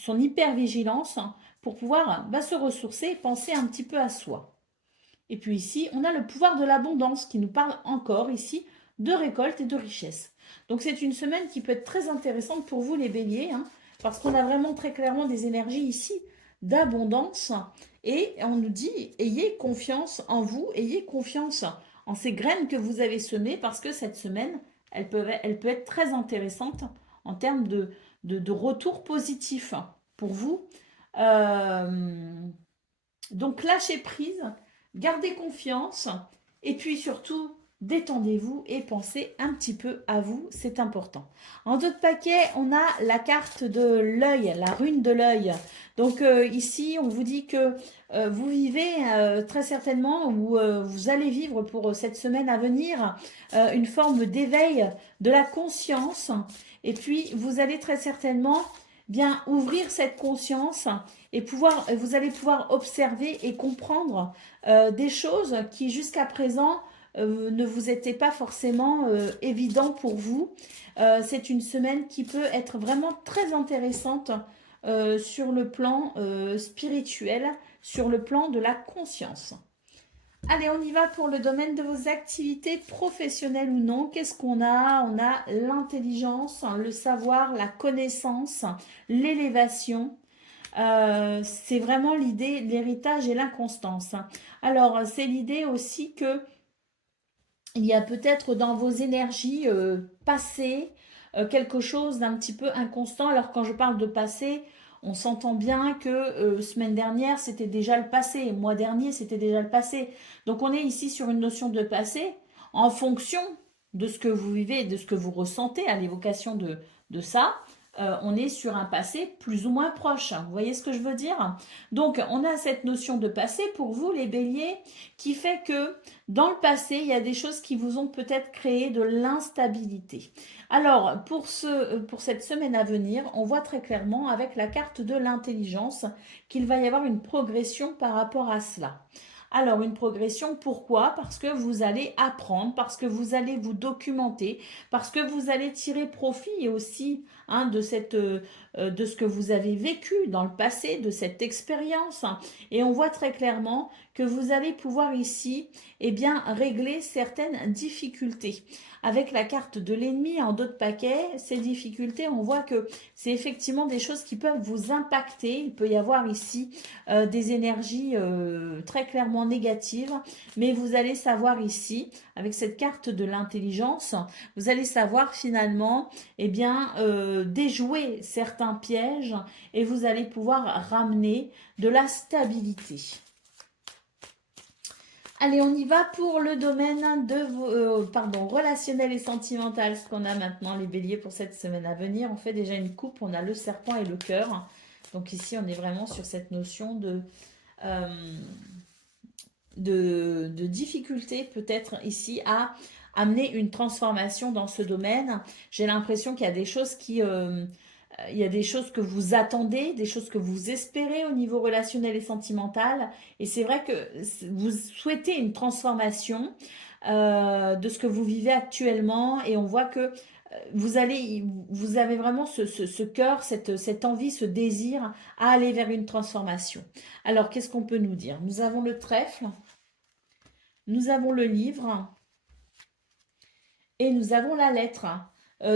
hyper-vigilance pour pouvoir se ressourcer et penser un petit peu à soi. Et puis ici, on a le pouvoir de l'abondance qui nous parle encore ici de récolte et de richesse. Donc c'est une semaine qui peut être très intéressante pour vous les béliers, parce qu'on a vraiment très clairement des énergies ici d'abondance. Et on nous dit, ayez confiance en vous, ayez confiance en ces graines que vous avez semées, parce que cette semaine, elle peut être très intéressante en termes de retour positif pour vous. Donc lâchez prise, gardez confiance et puis surtout détendez-vous et pensez un petit peu à vous, c'est important. En d'autres paquets, on a la carte de l'œil, la rune de l'œil. Donc ici, on vous dit que vous vivez très certainement ou vous allez vivre pour cette semaine à venir une forme d'éveil de la conscience et puis vous allez très certainement bien ouvrir cette conscience et vous allez pouvoir observer et comprendre des choses qui jusqu'à présent ne vous étaient pas forcément évidents pour vous. C'est une semaine qui peut être vraiment très intéressante sur le plan spirituel, sur le plan de la conscience. Allez, on y va pour le domaine de vos activités professionnelles ou non. Qu'est-ce qu'on a? On a l'intelligence, le savoir, la connaissance, l'élévation. C'est vraiment l'idée, l'héritage et l'inconstance. Alors, c'est l'idée aussi que il y a peut-être dans vos énergies passées quelque chose d'un petit peu inconstant. Alors, quand je parle de passé, on s'entend bien que semaine dernière, c'était déjà le passé. Mois dernier, c'était déjà le passé. Donc, on est ici sur une notion de passé en fonction de ce que vous vivez, de ce que vous ressentez à l'évocation de ça. On est sur un passé plus ou moins proche. Vous voyez ce que je veux dire? Donc, on a cette notion de passé pour vous, les béliers, qui fait que dans le passé, il y a des choses qui vous ont peut-être créé de l'instabilité. Alors, pour cette semaine à venir, on voit très clairement avec la carte de l'intelligence qu'il va y avoir une progression par rapport à cela. Alors, une progression, pourquoi? Parce que vous allez apprendre, parce que vous allez vous documenter, parce que vous allez tirer profit aussi de ce que vous avez vécu dans le passé, de cette expérience. Et on voit très clairement que vous allez pouvoir ici régler certaines difficultés. Avec la carte de l'ennemi en d'autres paquets, ces difficultés, on voit que c'est effectivement des choses qui peuvent vous impacter. Il peut y avoir ici des énergies très clairement négatives, mais vous allez savoir ici, avec cette carte de l'intelligence, vous allez savoir finalement déjouer certains pièges et vous allez pouvoir ramener de la stabilité. Allez, on y va pour le domaine relationnel et sentimental, ce qu'on a maintenant, les béliers, pour cette semaine à venir. On fait déjà une coupe, on a le serpent et le cœur. Donc ici, on est vraiment sur cette notion de difficulté, peut-être ici, à amener une transformation dans ce domaine. J'ai l'impression qu'il y a des choses il y a des choses que vous attendez, des choses que vous espérez au niveau relationnel et sentimental. Et c'est vrai que vous souhaitez une transformation de ce que vous vivez actuellement. Et on voit que vous avez vraiment ce cœur, cette envie, ce désir à aller vers une transformation. Alors, qu'est-ce qu'on peut nous dire? Nous avons le trèfle, nous avons le livre et nous avons la lettre.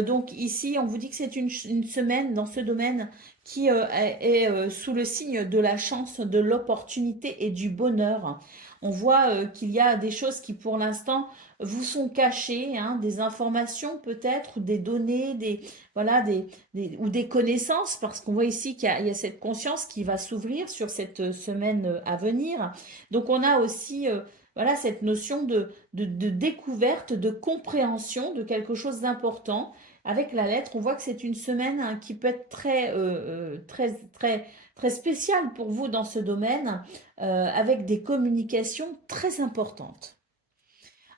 Donc ici, on vous dit que c'est une semaine dans ce domaine qui est sous le signe de la chance, de l'opportunité et du bonheur. On voit qu'il y a des choses qui pour l'instant vous sont cachées, hein, des informations peut-être, ou des données, voilà, ou des connaissances, parce qu'on voit ici qu'il y a cette conscience qui va s'ouvrir sur cette semaine à venir. Donc on a aussi voilà, cette notion de découverte, de compréhension de quelque chose d'important. Avec la lettre, on voit que c'est une semaine hein, qui peut être très spéciale pour vous dans ce domaine, avec des communications très importantes.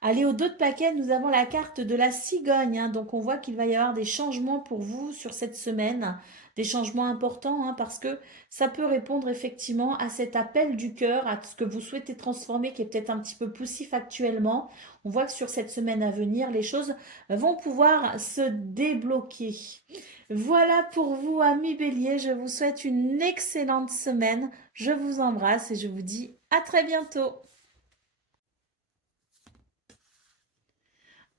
Allez, au dos de paquet, nous avons la carte de la cigogne. Hein, donc, on voit qu'il va y avoir des changements pour vous sur cette semaine, des changements importants, hein, parce que ça peut répondre effectivement à cet appel du cœur, à ce que vous souhaitez transformer, qui est peut-être un petit peu poussif actuellement. On voit que sur cette semaine à venir, les choses vont pouvoir se débloquer. Voilà pour vous, amis Bélier. Je vous souhaite une excellente semaine. Je vous embrasse et je vous dis à très bientôt.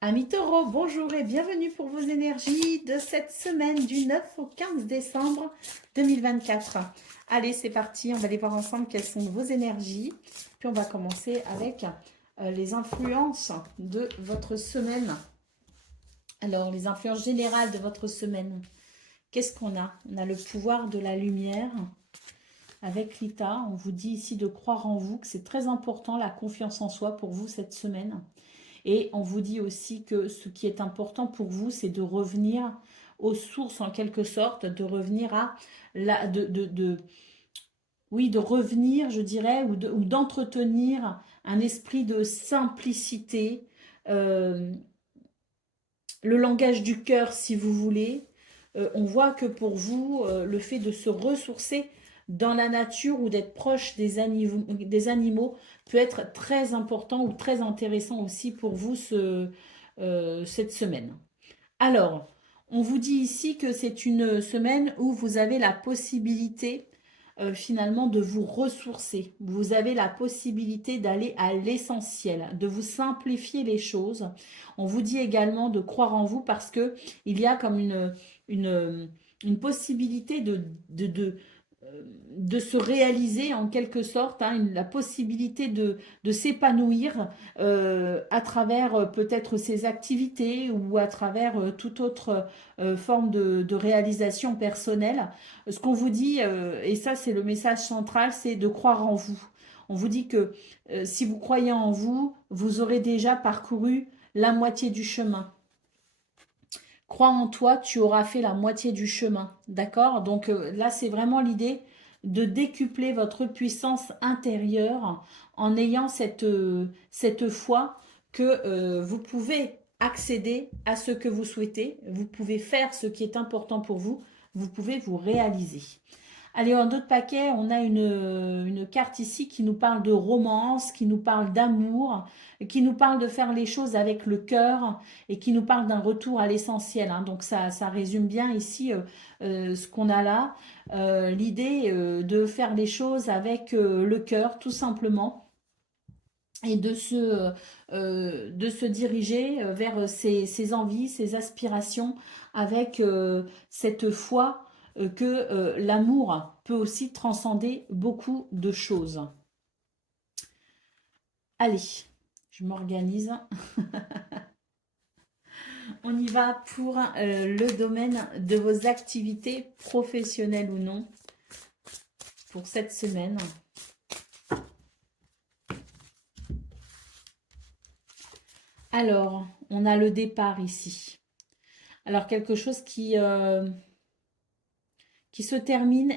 Amis taureaux, bonjour et bienvenue pour vos énergies de cette semaine du 9 au 15 décembre 2024. Allez, c'est parti, on va aller voir ensemble quelles sont vos énergies. Puis on va commencer avec les influences de votre semaine. Alors, les influences générales de votre semaine. Qu'est-ce qu'on a? On a le pouvoir de la lumière. Avec Lita, on vous dit ici de croire en vous, que c'est très important la confiance en soi pour vous cette semaine. Et on vous dit aussi que ce qui est important pour vous, c'est de revenir aux sources en quelque sorte, de revenir à oui, de revenir, je dirais, ou d'entretenir un esprit de simplicité, euh, le langage du cœur, si vous voulez. On voit que pour vous, le fait de se ressourcer dans la nature ou d'être proche des animaux peut être très important ou très intéressant aussi pour vous cette semaine. Alors, on vous dit ici que c'est une semaine où vous avez la possibilité finalement de vous ressourcer. Vous avez la possibilité d'aller à l'essentiel, de vous simplifier les choses. On vous dit également de croire en vous parce que il y a comme une possibilité de se réaliser en quelque sorte, hein, la possibilité de s'épanouir à travers peut-être ses activités ou à travers toute autre forme de réalisation personnelle. Ce qu'on vous dit, et ça c'est le message central, c'est de croire en vous. On vous dit que si vous croyez en vous, vous aurez déjà parcouru la moitié du chemin. Crois en toi, tu auras fait la moitié du chemin. D'accord? Donc là, c'est vraiment l'idée de décupler votre puissance intérieure en ayant cette foi que vous pouvez accéder à ce que vous souhaitez, vous pouvez faire ce qui est important pour vous pouvez vous réaliser. Allez, en d'autres paquets, on a une carte ici qui nous parle de romance, qui nous parle d'amour, qui nous parle de faire les choses avec le cœur et qui nous parle d'un retour à l'essentiel. Hein. Donc ça résume bien ici ce qu'on a là. L'idée de faire les choses avec le cœur, tout simplement. Et de se diriger vers ses envies, ses aspirations, avec cette foi que l'amour peut aussi transcender beaucoup de choses. Allez, je m'organise. On y va pour le domaine de vos activités professionnelles ou non pour cette semaine. Alors, on a le départ ici. Alors, quelque chose qui se termine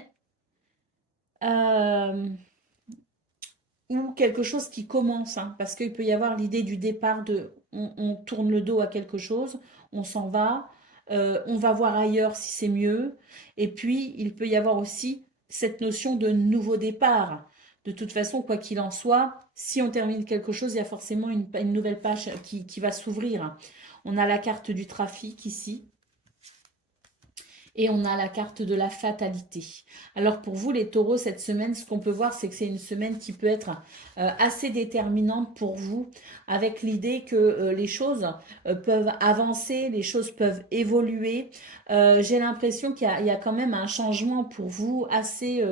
ou quelque chose qui commence, hein, parce qu'il peut y avoir l'idée du départ de on tourne le dos à quelque chose, on s'en va, on va voir ailleurs si c'est mieux, et puis il peut y avoir aussi cette notion de nouveau départ. De toute façon, quoi qu'il en soit, si on termine quelque chose, il y a forcément une nouvelle page qui va s'ouvrir. On a la carte du trafic ici. Et on a la carte de la fatalité. Alors pour vous les taureaux, cette semaine, ce qu'on peut voir, c'est que c'est une semaine qui peut être assez déterminante pour vous, avec l'idée que les choses peuvent avancer, les choses peuvent évoluer. J'ai l'impression qu'il y a quand même un changement pour vous assez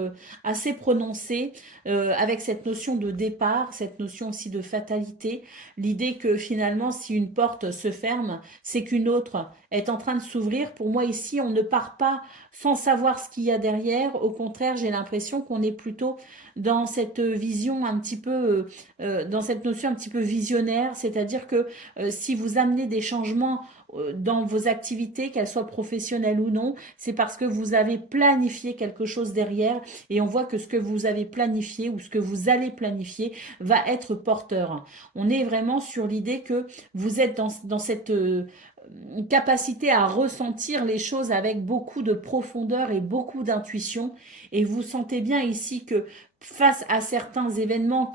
prononcé, avec cette notion de départ, cette notion aussi de fatalité. L'idée que finalement, si une porte se ferme, c'est qu'une autre est en train de s'ouvrir. Pour moi, ici, on ne part pas sans savoir ce qu'il y a derrière. Au contraire, j'ai l'impression qu'on est plutôt dans cette vision un petit peu, dans cette notion un petit peu visionnaire, c'est-à-dire que si vous amenez des changements dans vos activités, qu'elles soient professionnelles ou non, c'est parce que vous avez planifié quelque chose derrière et on voit que ce que vous avez planifié ou ce que vous allez planifier va être porteur. On est vraiment sur l'idée que vous êtes dans cette capacité à ressentir les choses avec beaucoup de profondeur et beaucoup d'intuition. Et vous sentez bien ici que face à certains événements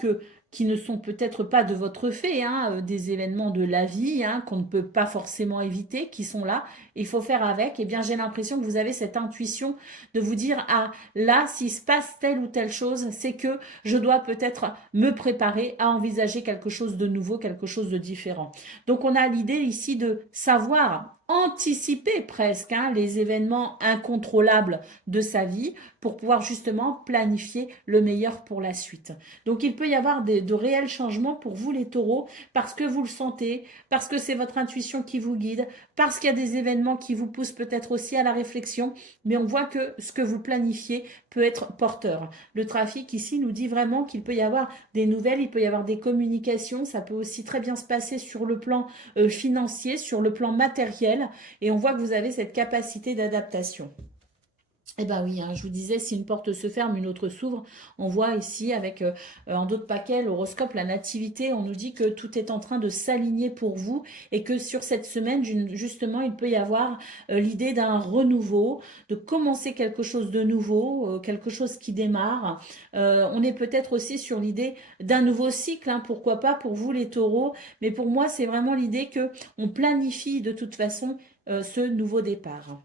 qui ne sont peut-être pas de votre fait, hein, des événements de la vie, hein, qu'on ne peut pas forcément éviter, qui sont là, il faut faire avec. Eh bien, j'ai l'impression que vous avez cette intuition de vous dire, ah, là, s'il se passe telle ou telle chose, c'est que je dois peut-être me préparer à envisager quelque chose de nouveau, quelque chose de différent. Donc on a l'idée ici de savoir anticiper presque, hein, les événements incontrôlables de sa vie pour pouvoir justement planifier le meilleur pour la suite. Donc il peut y avoir de réels changements pour vous les taureaux parce que vous le sentez, parce que c'est votre intuition qui vous guide, parce qu'il y a des événements qui vous poussent peut-être aussi à la réflexion, mais on voit que ce que vous planifiez peut être porteur. Le trafic ici nous dit vraiment qu'il peut y avoir des nouvelles, il peut y avoir des communications, ça peut aussi très bien se passer sur le plan financier, sur le plan matériel, et on voit que vous avez cette capacité d'adaptation. Eh ben oui, hein, je vous disais, si une porte se ferme, une autre s'ouvre. On voit ici avec en d'autres paquets l'horoscope, la nativité, on nous dit que tout est en train de s'aligner pour vous et que sur cette semaine, justement, il peut y avoir l'idée d'un renouveau, de commencer quelque chose de nouveau, quelque chose qui démarre. On est peut-être aussi sur l'idée d'un nouveau cycle, hein, pourquoi pas pour vous les taureaux, mais pour moi, c'est vraiment l'idée que on planifie de toute façon ce nouveau départ.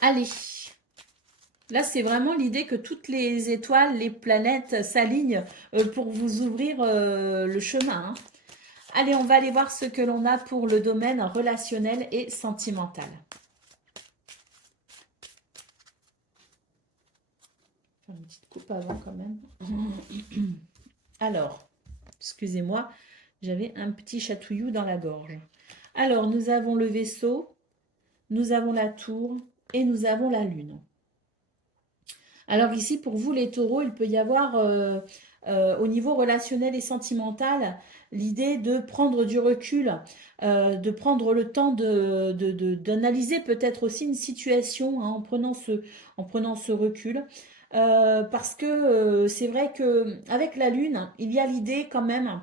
Allez, là c'est vraiment l'idée que toutes les étoiles, les planètes s'alignent pour vous ouvrir le chemin. Hein. Allez, on va aller voir ce que l'on a pour le domaine relationnel et sentimental. Faire une petite coupe avant quand même. Alors, excusez-moi, j'avais un petit chatouillou dans la gorge. Alors, nous avons le vaisseau, nous avons la tour et nous avons la lune. Alors ici, pour vous les taureaux, il peut y avoir au niveau relationnel et sentimental l'idée de prendre du recul, de prendre le temps d'analyser peut-être aussi une situation, hein, en prenant ce recul. Parce que c'est vrai qu'avec la Lune, il y a l'idée quand même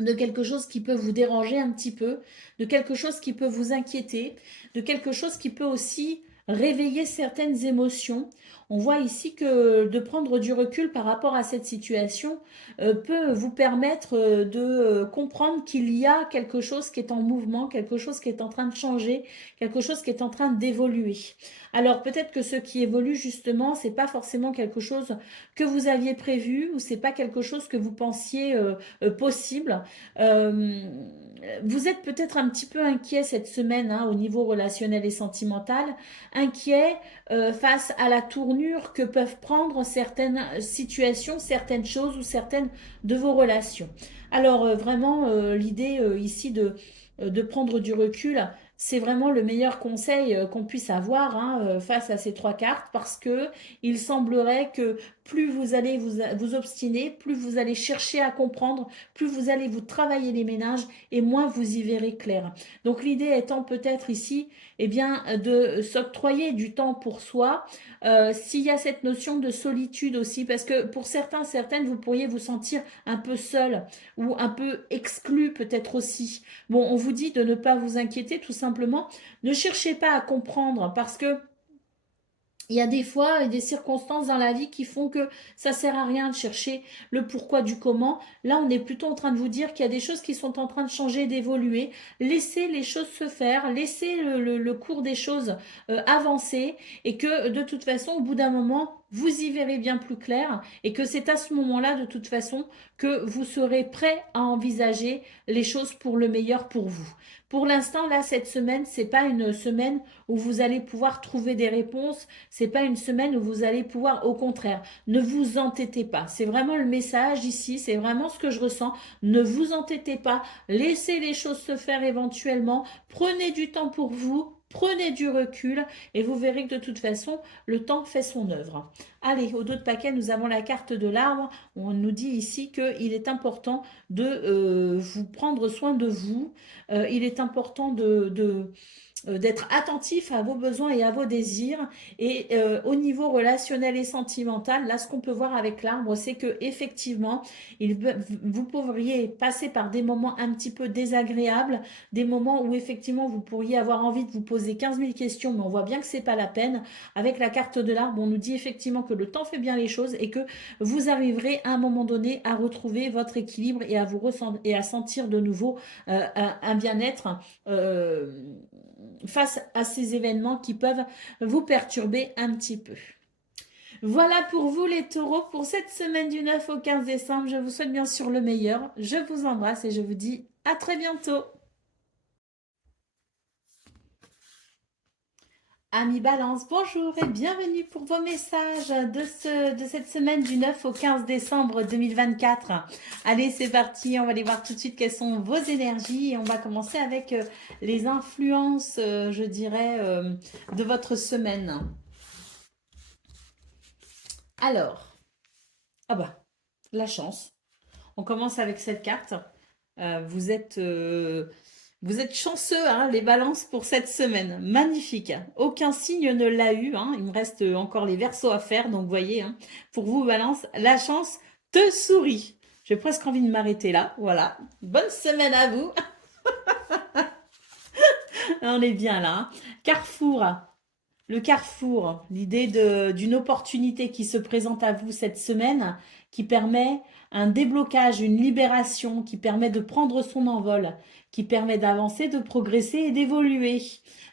de quelque chose qui peut vous déranger un petit peu, de quelque chose qui peut vous inquiéter, de quelque chose qui peut aussi réveiller certaines émotions. On voit ici que de prendre du recul par rapport à cette situation peut vous permettre de comprendre qu'il y a quelque chose qui est en mouvement, quelque chose qui est en train de changer, quelque chose qui est en train d'évoluer. Alors peut-être que ce qui évolue justement, c'est pas forcément quelque chose que vous aviez prévu ou c'est pas quelque chose que vous pensiez possible. Euh, Vous êtes peut-être un petit peu inquiet cette semaine, hein, au niveau relationnel et sentimental, inquiet face à la tournure que peuvent prendre certaines situations, certaines choses ou certaines de vos relations. Alors vraiment, l'idée ici de prendre du recul, c'est vraiment le meilleur conseil qu'on puisse avoir, hein, face à ces trois cartes parce que il semblerait que plus vous allez vous obstiner, plus vous allez chercher à comprendre, plus vous allez vous travailler les ménages et moins vous y verrez clair. Donc l'idée étant peut-être ici, eh bien, de s'octroyer du temps pour soi. S'il y a cette notion de solitude aussi, parce que pour certains, certaines, vous pourriez vous sentir un peu seul ou un peu exclu peut-être aussi. Bon, on vous dit de ne pas vous inquiéter, tout simplement. Ne cherchez pas à comprendre parce que il y a des fois des circonstances dans la vie qui font que ça sert à rien de chercher le pourquoi du comment. Là, on est plutôt en train de vous dire qu'il y a des choses qui sont en train de changer, d'évoluer. Laissez les choses se faire, laissez le cours des choses avancer et que de toute façon, au bout d'un moment, vous y verrez bien plus clair et que c'est à ce moment-là, de toute façon, que vous serez prêt à envisager les choses pour le meilleur pour vous. Pour l'instant, là, cette semaine, c'est pas une semaine où vous allez pouvoir trouver des réponses. C'est pas une semaine où vous allez pouvoir, au contraire, ne vous entêtez pas. C'est vraiment le message ici, c'est vraiment ce que je ressens. Ne vous entêtez pas, laissez les choses se faire éventuellement, prenez du temps pour vous. Prenez du recul et vous verrez que de toute façon, le temps fait son œuvre. Allez, au dos de paquet, nous avons la carte de l'arbre. On nous dit ici qu'il est important de vous prendre soin de vous. Il est important d'être attentif à vos besoins et à vos désirs. Et au niveau relationnel et sentimental, là, ce qu'on peut voir avec l'arbre, c'est que effectivement, vous pourriez passer par des moments un petit peu désagréables, des moments où effectivement vous pourriez avoir envie de vous poser 15 000 questions, mais on voit bien que c'est pas la peine. Avec la carte de l'arbre, on nous dit effectivement que le temps fait bien les choses et que vous arriverez à un moment donné à retrouver votre équilibre et à vous ressentir et à sentir de nouveau un bien-être. Face à ces événements qui peuvent vous perturber un petit peu. Voilà pour vous les taureaux pour cette semaine du 9 au 15 décembre. Je vous souhaite bien sûr le meilleur. Je vous embrasse et je vous dis à très bientôt. Amis Balance, bonjour et bienvenue pour vos messages de cette semaine du 9 au 15 décembre 2024. Allez, c'est parti, on va aller voir tout de suite quelles sont vos énergies et on va commencer avec les influences, je dirais, de votre semaine. Alors, ah bah, la chance. On commence avec cette carte. Vous êtes chanceux, hein, les balances, pour cette semaine. Magnifique. Aucun signe ne l'a eu. Hein. Il me reste encore les verseaux à faire. Donc, vous voyez, hein, pour vous, balance, la chance te sourit. J'ai presque envie de m'arrêter là. Voilà. Bonne semaine à vous. On est bien là. Hein. Carrefour. Le carrefour, l'idée d'une opportunité qui se présente à vous cette semaine, qui permet un déblocage, une libération, qui permet de prendre son envol, qui permet d'avancer, de progresser et d'évoluer.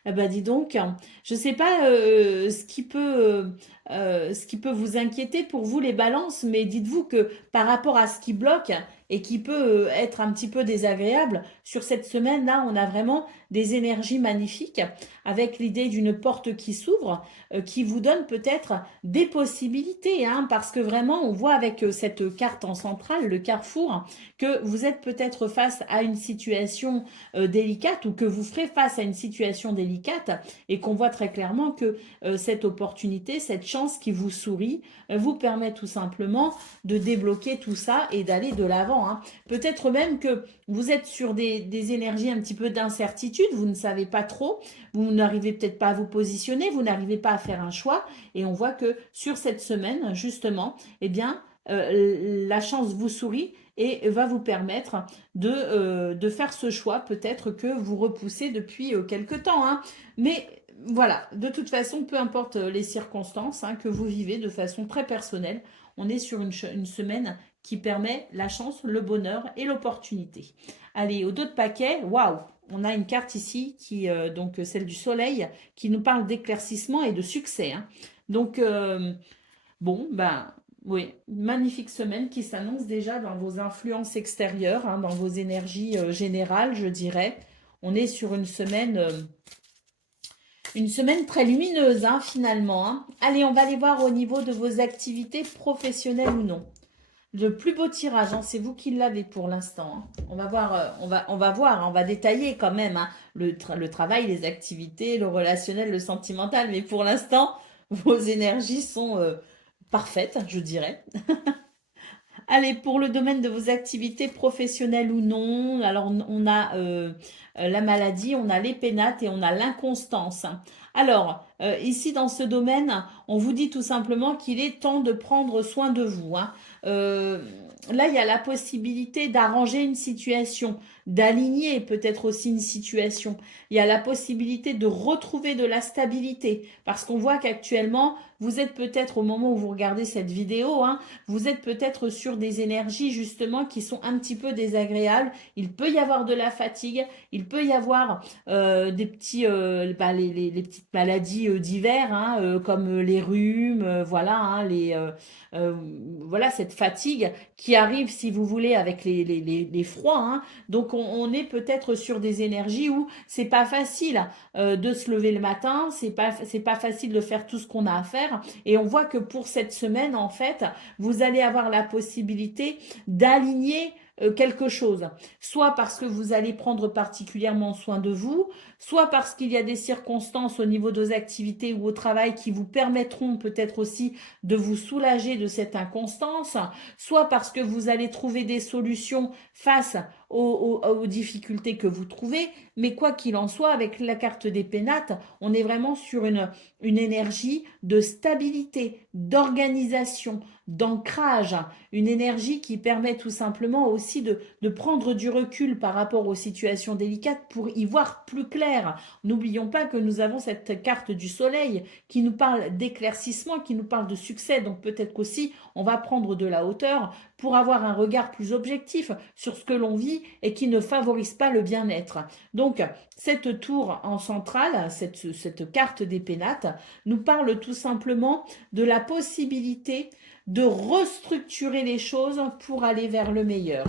Eh ben, dis donc, je ne sais pas ce qui peut vous inquiéter pour vous les balances, mais dites-vous que par rapport à ce qui bloque et qui peut être un petit peu désagréable, sur cette semaine-là, on a vraiment des énergies magnifiques avec l'idée d'une porte qui s'ouvre, qui vous donne peut-être des possibilités, hein, parce que vraiment, on voit avec cette carte en centrale, le carrefour, que vous êtes peut-être face à une situation délicate ou que vous ferez face à une situation délicate et qu'on voit très clairement que cette opportunité, cette chance qui vous sourit, vous permet tout simplement de débloquer tout ça et d'aller de l'avant. Hein. Peut-être même que vous êtes sur des énergies un petit peu d'incertitude, vous ne savez pas trop, vous n'arrivez peut-être pas à vous positionner, vous n'arrivez pas à faire un choix. Et on voit que sur cette semaine, justement, eh bien, la chance vous sourit et va vous permettre de faire ce choix peut-être que vous repoussez depuis quelque temps. Hein. Mais voilà, de toute façon, peu importe les circonstances hein, que vous vivez de façon très personnelle, on est sur une semaine qui permet la chance, le bonheur et l'opportunité. Allez, au dos de paquet, waouh, on a une carte ici, qui donc celle du soleil, qui nous parle d'éclaircissement et de succès. Hein. Donc, bon, ben oui, magnifique semaine qui s'annonce déjà dans vos influences extérieures, hein, dans vos énergies générales, je dirais. On est sur une semaine très lumineuse, hein, finalement. Hein. Allez, on va aller voir au niveau de vos activités professionnelles ou non. Le plus beau tirage, hein, c'est vous qui l'avez pour l'instant. Hein. On va voir, on va détailler quand même hein, le travail, les activités, le relationnel, le sentimental. Mais pour l'instant, vos énergies sont parfaites, je dirais. Allez, pour le domaine de vos activités professionnelles ou non, alors on a la maladie, on a les pénates et on a l'inconstance. Alors, ici dans ce domaine, on vous dit tout simplement qu'il est temps de prendre soin de vous. Hein. là, il y a la possibilité d'arranger une situation, d'aligner peut-être aussi une situation. Il y a la possibilité de retrouver de la stabilité. Parce qu'on voit qu'actuellement, vous êtes peut-être au moment où vous regardez cette vidéo, hein, vous êtes peut-être sur des énergies justement qui sont un petit peu désagréables. Il peut y avoir de la fatigue, il peut y avoir des petits, les petites maladies divers, hein, comme les rhumes, voilà, hein, euh, voilà cette fatigue qui arrive, si vous voulez, avec les froids. Hein. Donc, on est peut-être sur des énergies où c'est pas facile de se lever le matin, c'est pas facile de faire tout ce qu'on a à faire. Et on voit que pour cette semaine, en fait, vous allez avoir la possibilité d'aligner quelque chose, soit parce que vous allez prendre particulièrement soin de vous, soit parce qu'il y a des circonstances au niveau de vos activités ou au travail qui vous permettront peut-être aussi de vous soulager de cette inconstance, soit parce que vous allez trouver des solutions face aux difficultés que vous trouvez, mais quoi qu'il en soit, avec la carte des pénates, on est vraiment sur une énergie de stabilité, d'organisation, d'ancrage, une énergie qui permet tout simplement aussi de prendre du recul par rapport aux situations délicates pour y voir plus clair. N'oublions pas que nous avons cette carte du soleil qui nous parle d'éclaircissement, qui nous parle de succès, donc peut-être qu'aussi on va prendre de la hauteur pour avoir un regard plus objectif sur ce que l'on vit et qui ne favorise pas le bien-être. Donc, cette tour en centrale, cette carte des pénates, nous parle tout simplement de la possibilité de restructurer les choses pour aller vers le meilleur.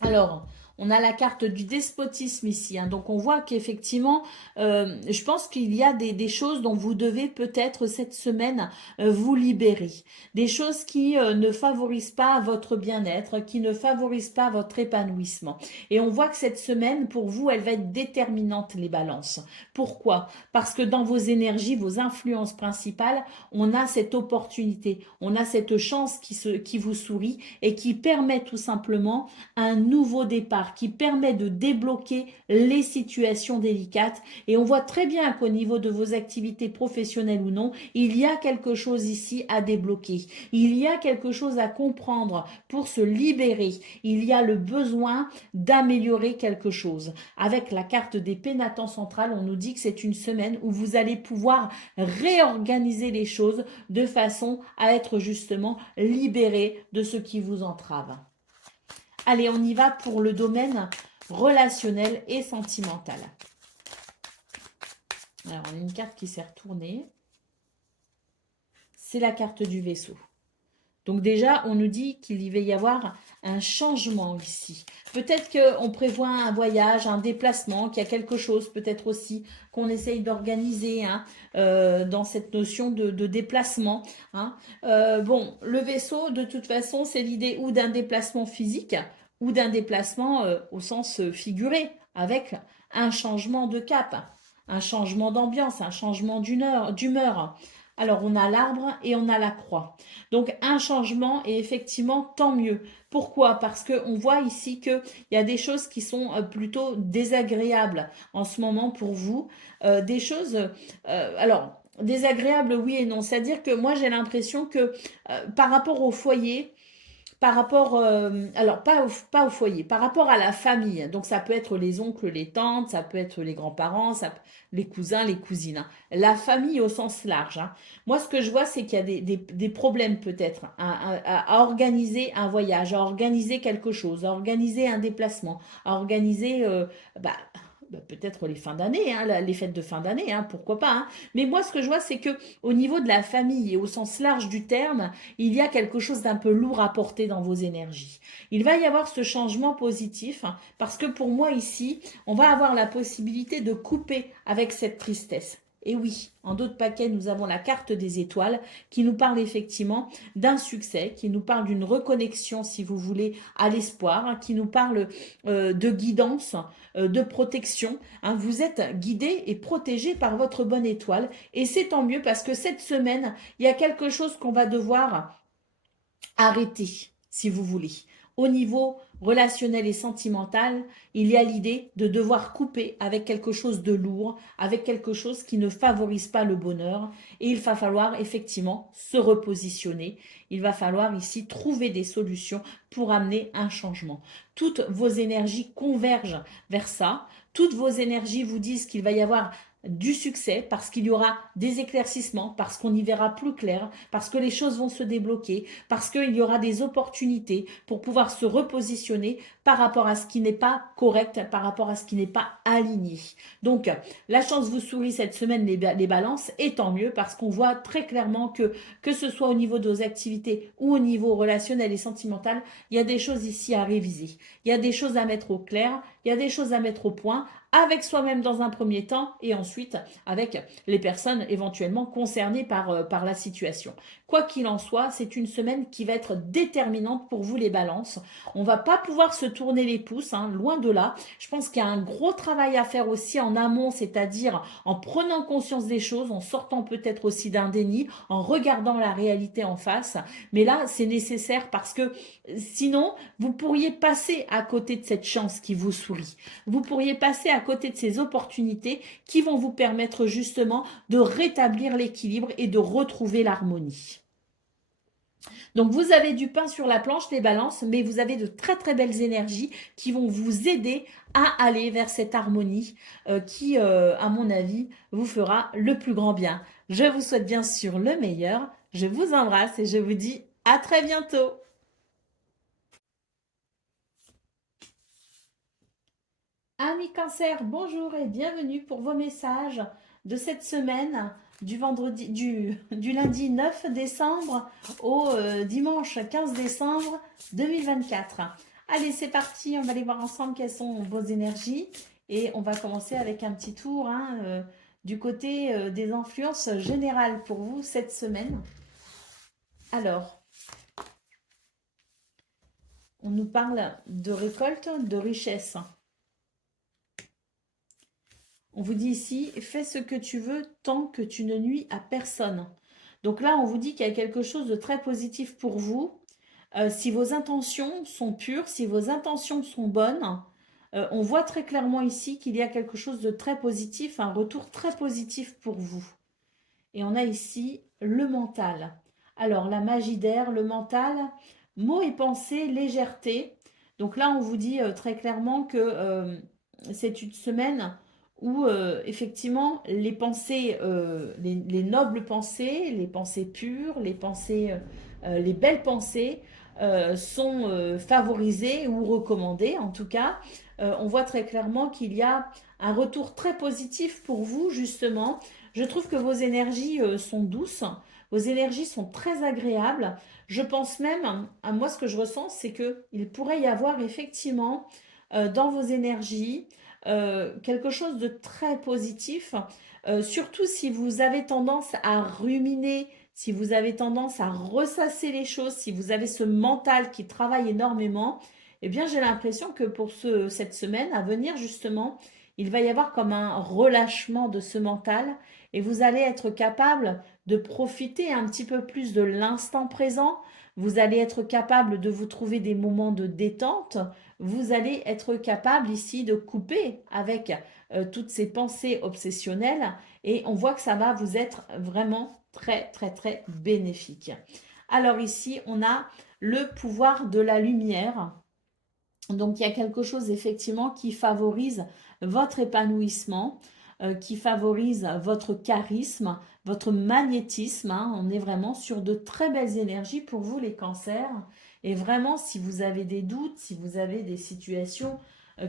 Alors, on a la carte du despotisme ici, hein. Donc on voit qu'effectivement, je pense qu'il y a des choses dont vous devez peut-être cette semaine vous libérer. Des choses qui ne favorisent pas votre bien-être, qui ne favorisent pas votre épanouissement. Et on voit que cette semaine, pour vous, elle va être déterminante, les balances. Pourquoi? Parce que dans vos énergies, vos influences principales, on a cette opportunité, on a cette chance qui vous sourit et qui permet tout simplement un nouveau départ, qui permet de débloquer les situations délicates. Et on voit très bien qu'au niveau de vos activités professionnelles ou non, il y a quelque chose ici à débloquer. Il y a quelque chose à comprendre pour se libérer. Il y a le besoin d'améliorer quelque chose. Avec la carte des pénatans centrales, on nous dit que c'est une semaine où vous allez pouvoir réorganiser les choses de façon à être justement libéré de ce qui vous entrave. Allez, on y va pour le domaine relationnel et sentimental. Alors, on a une carte qui s'est retournée. C'est la carte du vaisseau. Donc déjà, on nous dit qu'il va y avoir un changement ici. Peut-être qu'on prévoit un voyage, un déplacement, qu'il y a quelque chose peut-être aussi qu'on essaye d'organiser hein, dans cette notion de déplacement. Hein. Bon, le vaisseau, de toute façon, c'est l'idée ou d'un déplacement physique ou d'un déplacement au sens figuré, avec un changement de cap, un changement d'ambiance, un changement d'humeur. Alors, on a l'arbre et on a la croix. Donc, un changement et effectivement, tant mieux. Pourquoi? Parce qu'on voit ici qu'il y a des choses qui sont plutôt désagréables en ce moment pour vous. Des choses... alors, désagréables, oui et non. C'est-à-dire que moi, j'ai l'impression que par rapport au foyer, par rapport, alors pas au foyer, par rapport à la famille. Donc ça peut être les oncles, les tantes, ça peut être les grands-parents, les cousins, les cousines. Hein. La famille au sens large. Hein. Moi, ce que je vois, c'est qu'il y a des problèmes peut-être à organiser un voyage, à organiser quelque chose, à organiser un déplacement, à organiser, peut-être les fins d'année, hein, les fêtes de fin d'année, hein, pourquoi pas. Hein. Mais moi, ce que je vois, c'est que au niveau de la famille et au sens large du terme, il y a quelque chose d'un peu lourd à porter dans vos énergies. Il va y avoir ce changement positif hein, parce que pour moi ici, on va avoir la possibilité de couper avec cette tristesse. Et oui, en d'autres paquets, nous avons la carte des étoiles qui nous parle effectivement d'un succès, qui nous parle d'une reconnexion, si vous voulez, à l'espoir, hein, qui nous parle de guidance, de protection. Hein. Vous êtes guidé et protégé par votre bonne étoile. Et c'est tant mieux parce que cette semaine, il y a quelque chose qu'on va devoir arrêter. si vous voulez. Au niveau relationnel et sentimental, il y a l'idée de devoir couper avec quelque chose de lourd, avec quelque chose qui ne favorise pas le bonheur. Et il va falloir effectivement se repositionner. Il va falloir ici trouver des solutions pour amener un changement. Toutes vos énergies convergent vers ça. Toutes vos énergies vous disent qu'il va y avoir du succès parce qu'il y aura des éclaircissements, parce qu'on y verra plus clair, parce que les choses vont se débloquer, parce qu'il y aura des opportunités pour pouvoir se repositionner par rapport à ce qui n'est pas correct, par rapport à ce qui n'est pas aligné. Donc, la chance vous sourit cette semaine, les balances, et tant mieux parce qu'on voit très clairement que ce soit au niveau de vos activités ou au niveau relationnel et sentimental, il y a des choses ici à réviser. Il y a des choses à mettre au clair, il y a des choses à mettre au point, avec soi-même dans un premier temps et ensuite avec les personnes éventuellement concernées par la situation. Quoi qu'il en soit, c'est une semaine qui va être déterminante pour vous les balances. On va pas pouvoir se tourner les pouces, hein, loin de là. Je pense qu'il y a un gros travail à faire aussi en amont, c'est-à-dire en prenant conscience des choses, en sortant peut-être aussi d'un déni, en regardant la réalité en face. Mais là, c'est nécessaire parce que sinon, vous pourriez passer à côté de cette chance qui vous sourit. Vous pourriez passer à côté de ces opportunités qui vont vous permettre justement de rétablir l'équilibre et de retrouver l'harmonie. Donc vous avez du pain sur la planche, les balances, mais vous avez de très très belles énergies qui vont vous aider à aller vers cette harmonie qui, à mon avis, vous fera le plus grand bien. Je vous souhaite bien sûr le meilleur. Je vous embrasse et je vous dis à très bientôt. Amis Cancer, bonjour et bienvenue pour vos messages de cette semaine du lundi 9 décembre au dimanche 15 décembre 2024. Allez, c'est parti, on va aller voir ensemble quelles sont vos énergies et on va commencer avec un petit tour du côté des influences générales pour vous cette semaine. Alors, on nous parle de récolte, de richesse. On vous dit ici, fais ce que tu veux tant que tu ne nuis à personne. Donc là, on vous dit qu'il y a quelque chose de très positif pour vous. Si vos intentions sont pures, si vos intentions sont bonnes, on voit très clairement ici qu'il y a quelque chose de très positif, un retour très positif pour vous. Et on a ici le mental. Alors, la magie d'air, le mental, mots et pensées, légèreté. Donc là, on vous dit très clairement que c'est une semaine où effectivement les pensées, les nobles pensées, les pensées pures, les belles pensées sont favorisées ou recommandées en tout cas. On voit très clairement qu'il y a un retour très positif pour vous justement. Je trouve que vos énergies sont douces, vos énergies sont très agréables. Je pense même, à moi ce que je ressens, c'est qu'il pourrait y avoir effectivement dans vos énergies quelque chose de très positif, surtout si vous avez tendance à ruminer, si vous avez tendance à ressasser les choses, si vous avez ce mental qui travaille énormément, eh bien j'ai l'impression que pour cette semaine à venir justement, il va y avoir comme un relâchement de ce mental et vous allez être capable de profiter un petit peu plus de l'instant présent. Vous allez être capable de vous trouver des moments de détente. Vous allez être capable ici de couper avec toutes ces pensées obsessionnelles et on voit que ça va vous être vraiment très très très bénéfique. Alors ici, on a le pouvoir de la lumière. Donc il y a quelque chose effectivement qui favorise votre épanouissement, qui favorise votre charisme, votre magnétisme. Hein. On est vraiment sur de très belles énergies pour vous les cancers. Et vraiment, si vous avez des doutes, si vous avez des situations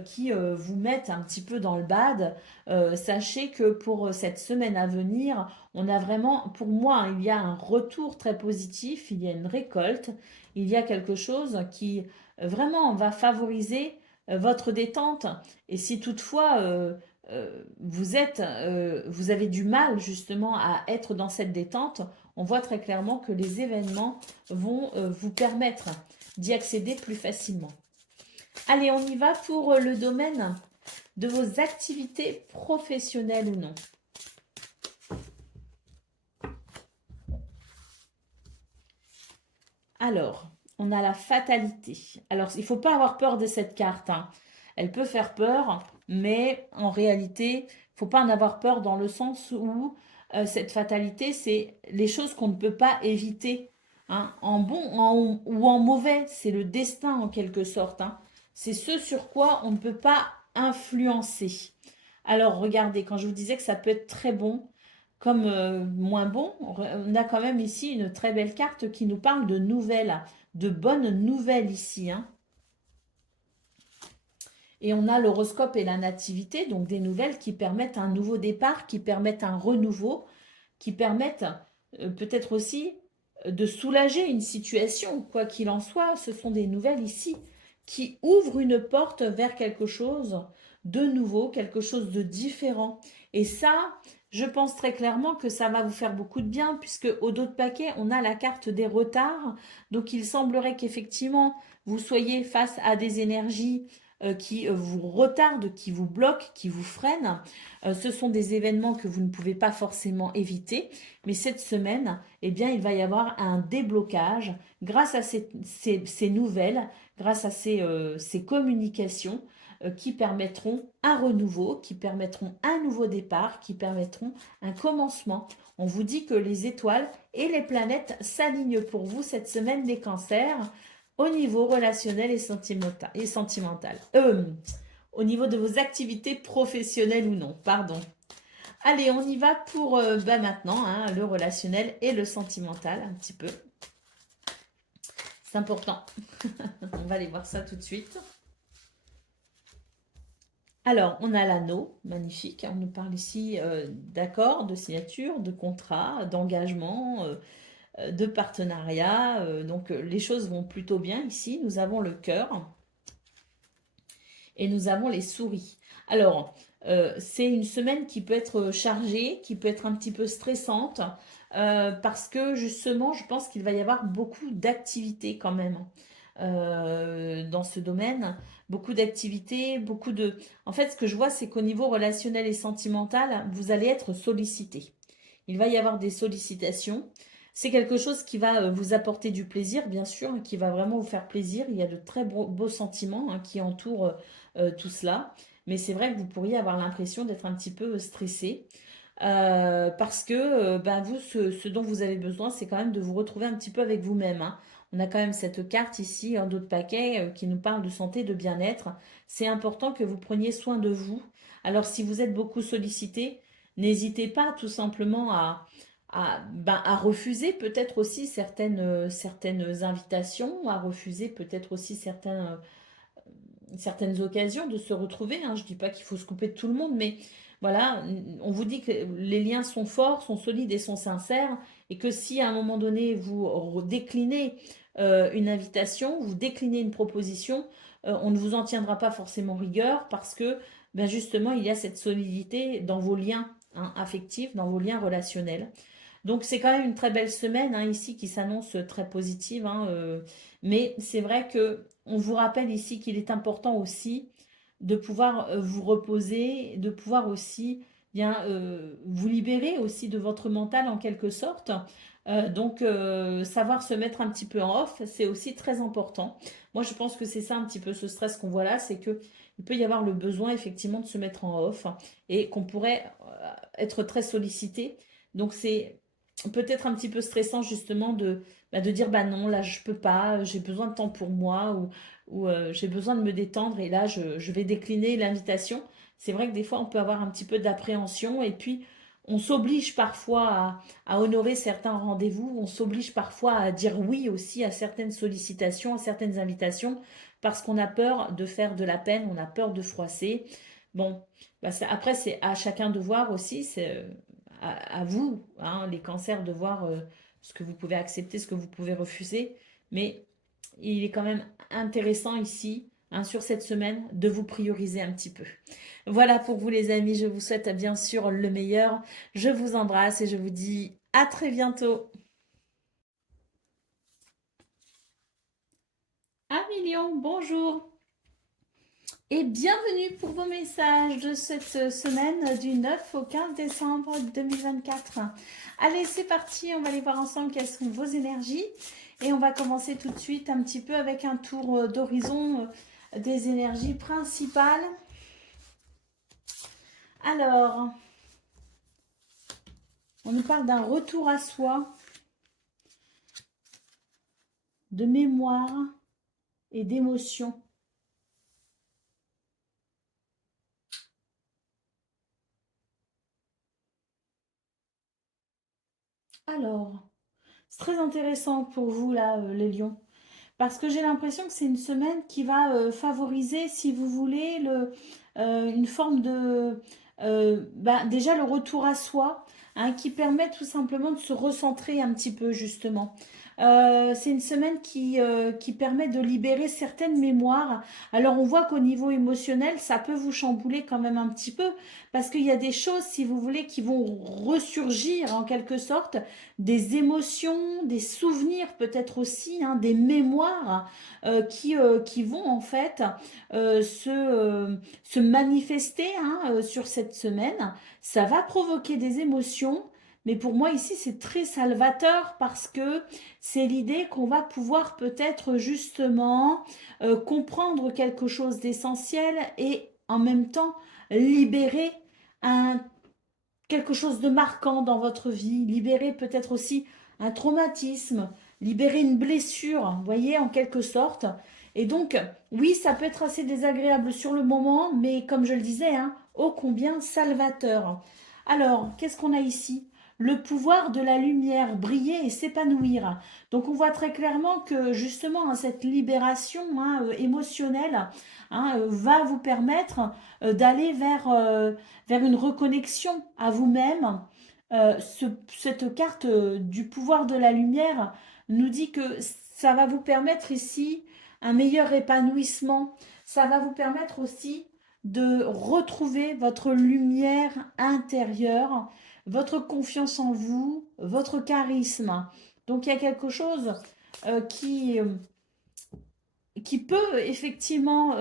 qui vous mettent un petit peu dans le bad, sachez que pour cette semaine à venir, on a vraiment, pour moi, hein, il y a un retour très positif, il y a une récolte, il y a quelque chose qui vraiment, on va favoriser votre détente. Et si toutefois vous avez du mal justement à être dans cette détente, on voit très clairement que les événements vont vous permettre d'y accéder plus facilement. Allez, on y va pour le domaine de vos activités professionnelles ou non. Alors, on a la fatalité. Alors, il ne faut pas avoir peur de cette carte, hein. Elle peut faire peur, mais en réalité, il ne faut pas en avoir peur dans le sens où cette fatalité, c'est les choses qu'on ne peut pas éviter, hein, en bon ou en mauvais. C'est le destin en quelque sorte, hein. C'est ce sur quoi on ne peut pas influencer. Alors, regardez, quand je vous disais que ça peut être très bon, comme moins bon, on a quand même ici une très belle carte qui nous parle de nouvelles, de bonnes nouvelles ici, hein. Et on a l'horoscope et la nativité, donc des nouvelles qui permettent un nouveau départ, qui permettent un renouveau, qui permettent peut-être aussi de soulager une situation. Quoi qu'il en soit, ce sont des nouvelles ici qui ouvrent une porte vers quelque chose de nouveau, quelque chose de différent. Et ça, je pense très clairement que ça va vous faire beaucoup de bien, puisque au dos de paquet, on a la carte des retards. Donc il semblerait qu'effectivement, vous soyez face à des énergies qui vous retardent, qui vous bloquent, qui vous freinent. Ce sont des événements que vous ne pouvez pas forcément éviter. Mais cette semaine, eh bien, il va y avoir un déblocage grâce à ces nouvelles, grâce à ces communications qui permettront un renouveau, qui permettront un nouveau départ, qui permettront un commencement. On vous dit que les étoiles et les planètes s'alignent pour vous cette semaine des cancers au niveau relationnel et sentimental. Au niveau de vos activités professionnelles ou non, pardon. Allez, on y va pour maintenant, hein, le relationnel et le sentimental, un petit peu. C'est important. On va aller voir ça tout de suite. Alors, on a l'anneau, magnifique. On nous parle ici d'accords, de signature, de contrats, d'engagement, de partenariat. Donc, les choses vont plutôt bien ici. Nous avons le cœur et nous avons les souris. Alors, c'est une semaine qui peut être chargée, qui peut être un petit peu stressante, parce que justement, je pense qu'il va y avoir beaucoup d'activités quand même dans ce domaine. Beaucoup d'activités, beaucoup de... En fait, ce que je vois, c'est qu'au niveau relationnel et sentimental, vous allez être sollicité. Il va y avoir des sollicitations. C'est quelque chose qui va vous apporter du plaisir, bien sûr, qui va vraiment vous faire plaisir. Il y a de très beaux sentiments hein, qui entourent tout cela. Mais c'est vrai que vous pourriez avoir l'impression d'être un petit peu stressé. Parce que ben vous, ce dont vous avez besoin, c'est quand même de vous retrouver un petit peu avec vous-même, hein. On a quand même cette carte ici, un dos de paquet, qui nous parle de santé, de bien-être. C'est important que vous preniez soin de vous. Alors, si vous êtes beaucoup sollicité, n'hésitez pas tout simplement à refuser peut-être aussi certaines invitations, à refuser peut-être aussi certaines occasions de se retrouver, hein. Je ne dis pas qu'il faut se couper de tout le monde, mais voilà, on vous dit que les liens sont forts, sont solides et sont sincères, et que si à un moment donné vous déclinez une invitation, vous déclinez une proposition, on ne vous en tiendra pas forcément rigueur parce que ben justement il y a cette solidité dans vos liens hein, affectifs, dans vos liens relationnels. Donc c'est quand même une très belle semaine hein, ici qui s'annonce très positive, hein, mais c'est vrai que on vous rappelle ici qu'il est important aussi de pouvoir vous reposer, de pouvoir aussi bien vous libérer aussi de votre mental en quelque sorte. Donc savoir se mettre un petit peu en off, c'est aussi très important. Moi je pense que c'est ça un petit peu ce stress qu'on voit là, c'est que il peut y avoir le besoin effectivement de se mettre en off et qu'on pourrait être très sollicité. Donc c'est peut-être un petit peu stressant justement de dire bah non, là je peux pas, j'ai besoin de temps pour moi ou j'ai besoin de me détendre et là je vais décliner l'invitation. C'est vrai que des fois on peut avoir un petit peu d'appréhension et puis on s'oblige parfois à honorer certains rendez-vous, on s'oblige parfois à dire oui aussi à certaines sollicitations, à certaines invitations parce qu'on a peur de faire de la peine, on a peur de froisser. Bon, bah après c'est à chacun de voir aussi, c'est à vous, hein, les cancers, de voir ce que vous pouvez accepter, ce que vous pouvez refuser. Mais il est quand même intéressant ici, hein, sur cette semaine, de vous prioriser un petit peu. Voilà pour vous les amis, je vous souhaite bien sûr le meilleur. Je vous embrasse et je vous dis à très bientôt. 1 million, bonjour et bienvenue pour vos messages de cette semaine du 9 au 15 décembre 2024. Allez, c'est parti, on va aller voir ensemble quelles sont vos énergies Et on va commencer tout de suite un petit peu avec un tour d'horizon des énergies principales. Alors, on nous parle d'un retour à soi, de mémoire et d'émotion. Alors, c'est très intéressant pour vous là, les lions. Parce que j'ai l'impression que c'est une semaine qui va favoriser, si vous voulez, une forme de... déjà le retour à soi, hein, qui permet tout simplement de se recentrer un petit peu, justement. C'est une semaine qui permet de libérer certaines mémoires. Alors on voit qu'au niveau émotionnel, ça peut vous chambouler quand même un petit peu, parce qu'il y a des choses, si vous voulez, qui vont ressurgir en quelque sorte, des émotions, des souvenirs peut-être aussi, hein, des mémoires qui vont en fait se manifester, hein, sur cette semaine. Ça va provoquer des émotions, mais pour moi ici c'est très salvateur parce que c'est l'idée qu'on va pouvoir peut-être justement comprendre quelque chose d'essentiel et en même temps libérer un quelque chose de marquant dans votre vie, libérer peut-être aussi un traumatisme, libérer une blessure, vous voyez, en quelque sorte. Et donc, oui, ça peut être assez désagréable sur le moment, mais comme je le disais, hein, ô combien salvateur. Alors, qu'est-ce qu'on a ici? Le pouvoir de la lumière, briller et s'épanouir. Donc, on voit très clairement que justement, hein, cette libération, hein, émotionnelle, hein, va vous permettre d'aller vers une reconnexion à vous-même. Cette carte du pouvoir de la lumière nous dit que ça va vous permettre ici un meilleur épanouissement. Ça va vous permettre aussi de retrouver votre lumière intérieure, votre confiance en vous, votre charisme. Donc il y a quelque chose qui peut effectivement,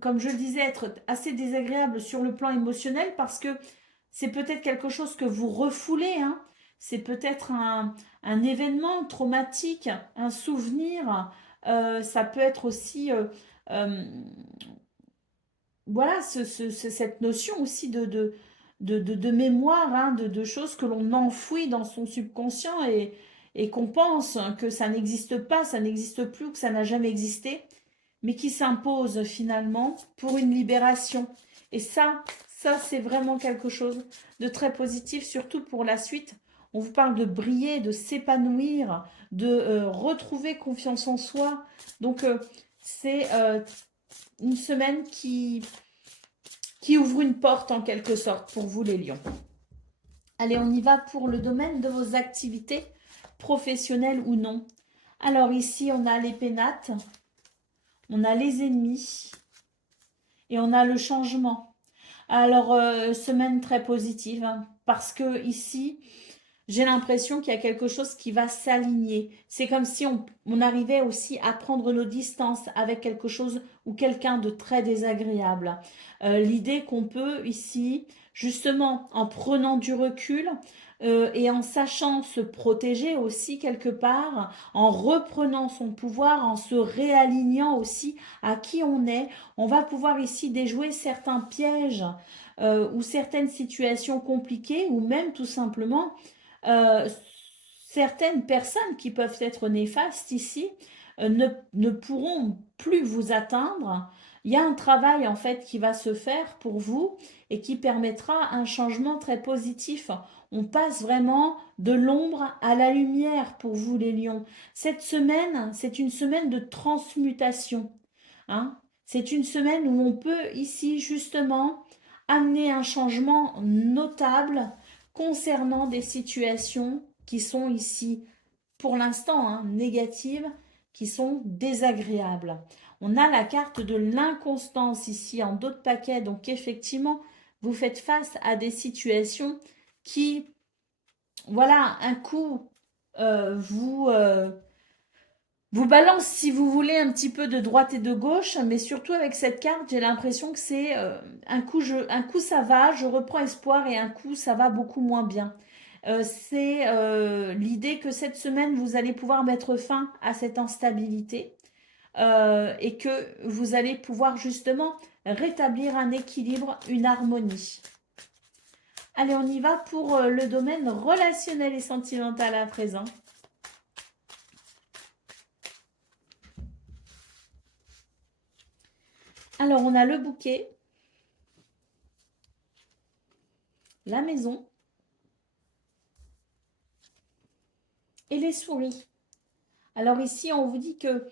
comme je le disais, être assez désagréable sur le plan émotionnel parce que c'est peut-être quelque chose que vous refoulez, hein. C'est peut-être un événement traumatique, un souvenir. Ça peut être aussi, euh, voilà, cette notion aussi de mémoire, hein, de choses que l'on enfouit dans son subconscient et qu'on pense que ça n'existe pas, ça n'existe plus ou que ça n'a jamais existé, mais qui s'impose finalement pour une libération. Et ça c'est vraiment quelque chose de très positif, surtout pour la suite. On vous parle de briller, de s'épanouir, de retrouver confiance en soi. Donc c'est une semaine qui ouvre une porte en quelque sorte pour vous les lions. Allez, on y va pour le domaine de vos activités, professionnelles ou non. Alors ici, on a les pénates, on a les ennemis et on a le changement. Alors, semaine très positive, hein, parce que ici, j'ai l'impression qu'il y a quelque chose qui va s'aligner. C'est comme si on arrivait aussi à prendre nos distances avec quelque chose ou quelqu'un de très désagréable. L'idée qu'on peut ici, justement, en prenant du recul et en sachant se protéger aussi quelque part, en reprenant son pouvoir, en se réalignant aussi à qui on va pouvoir ici déjouer certains pièges ou certaines situations compliquées ou même tout simplement euh, certaines personnes qui peuvent être néfastes ici ne pourront plus vous atteindre. Il y a un travail en fait qui va se faire pour vous et qui permettra un changement très positif. On passe vraiment de l'ombre à la lumière pour vous les lions. Cette semaine, c'est une semaine de transmutation, hein. C'est une semaine où on peut ici justement amener un changement notable concernant des situations qui sont ici, pour l'instant, hein, négatives, qui sont désagréables. On a la carte de l'inconstance ici en dos de paquet, donc effectivement, vous faites face à des situations qui, voilà, un coup, vous balance, si vous voulez, un petit peu de droite et de gauche, mais surtout avec cette carte, j'ai l'impression que c'est un coup ça va, je reprends espoir, et un coup ça va beaucoup moins bien. C'est l'idée que cette semaine, vous allez pouvoir mettre fin à cette instabilité et que vous allez pouvoir justement rétablir un équilibre, une harmonie. Allez, on y va pour le domaine relationnel et sentimental à présent. Alors, on a le bouquet, la maison et les souris. Alors ici, on vous dit que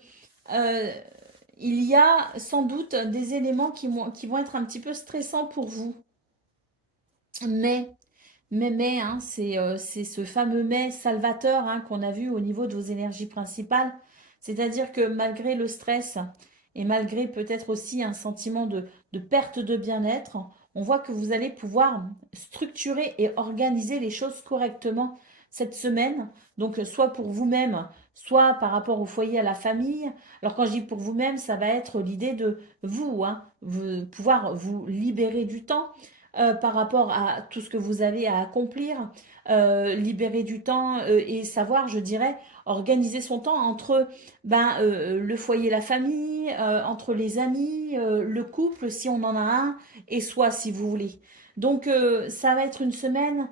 il y a sans doute des éléments qui vont être un petit peu stressants pour vous. Mais, hein, c'est ce fameux mais salvateur hein, qu'on a vu au niveau de vos énergies principales. C'est-à-dire que malgré le stress et malgré peut-être aussi un sentiment de perte de bien-être, on voit que vous allez pouvoir structurer et organiser les choses correctement cette semaine. Donc, soit pour vous-même, soit par rapport au foyer, à la famille. Alors, quand je dis pour vous-même, ça va être l'idée de vous, hein, pouvoir vous libérer du temps par rapport à tout ce que vous avez à accomplir, libérer du temps et savoir, je dirais, organiser son temps entre le foyer, la famille, entre les amis, le couple, si on en a un, et soi, si vous voulez. Donc, ça va être une semaine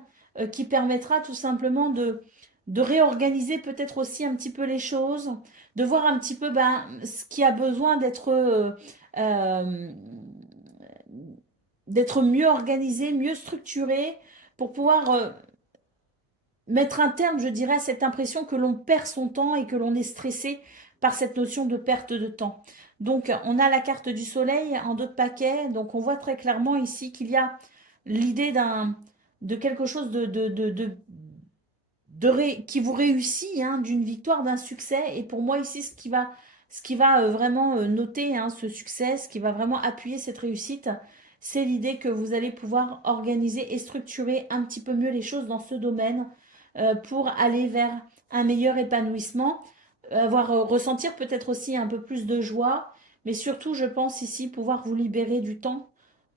qui permettra tout simplement de réorganiser peut-être aussi un petit peu les choses, de voir un petit peu ce qui a besoin euh, d'être mieux organisé, mieux structuré pour pouvoir mettre un terme, je dirais, à cette impression que l'on perd son temps et que l'on est stressé par cette notion de perte de temps. Donc, on a la carte du soleil en d'autres paquets. Donc, on voit très clairement ici qu'il y a l'idée de quelque chose qui vous réussit, hein, d'une victoire, d'un succès. Et pour moi, ici, ce qui va vraiment noter hein, ce succès, ce qui va vraiment appuyer cette réussite, c'est l'idée que vous allez pouvoir organiser et structurer un petit peu mieux les choses dans ce domaine pour aller vers un meilleur épanouissement, ressentir peut-être aussi un peu plus de joie, mais surtout, je pense ici pouvoir vous libérer du temps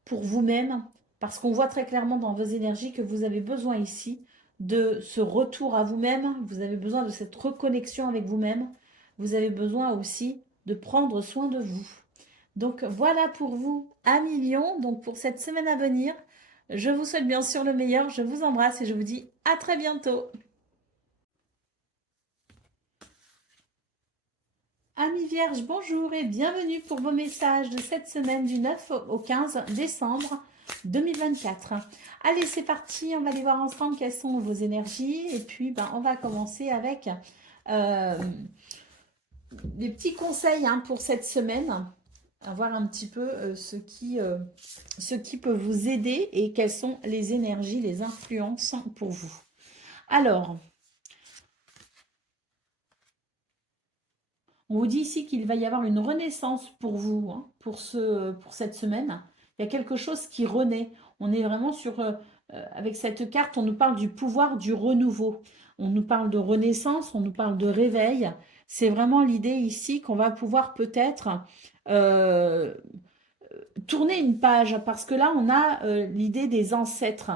pour vous-même, parce qu'on voit très clairement dans vos énergies que vous avez besoin ici de ce retour à vous-même, vous avez besoin de cette reconnexion avec vous-même, vous avez besoin aussi de prendre soin de vous. Donc voilà pour vous, un million, donc pour cette semaine à venir. Je vous souhaite bien sûr le meilleur, je vous embrasse et je vous dis à très bientôt. Amis Vierge, bonjour et bienvenue pour vos messages de cette semaine du 9 au 15 décembre 2024. Allez, c'est parti, on va aller voir ensemble quelles sont vos énergies et puis on va commencer avec des petits conseils hein, pour cette semaine, à voir un petit peu ce qui peut vous aider et quelles sont les énergies, les influences pour vous. Alors, on vous dit ici qu'il va y avoir une renaissance pour vous, hein, pour cette semaine. Il y a quelque chose qui renaît. On est vraiment avec cette carte, on nous parle du pouvoir du renouveau. On nous parle de renaissance, on nous parle de réveil. C'est vraiment l'idée ici qu'on va pouvoir peut-être euh, tourner une page, parce que là, on a l'idée des ancêtres.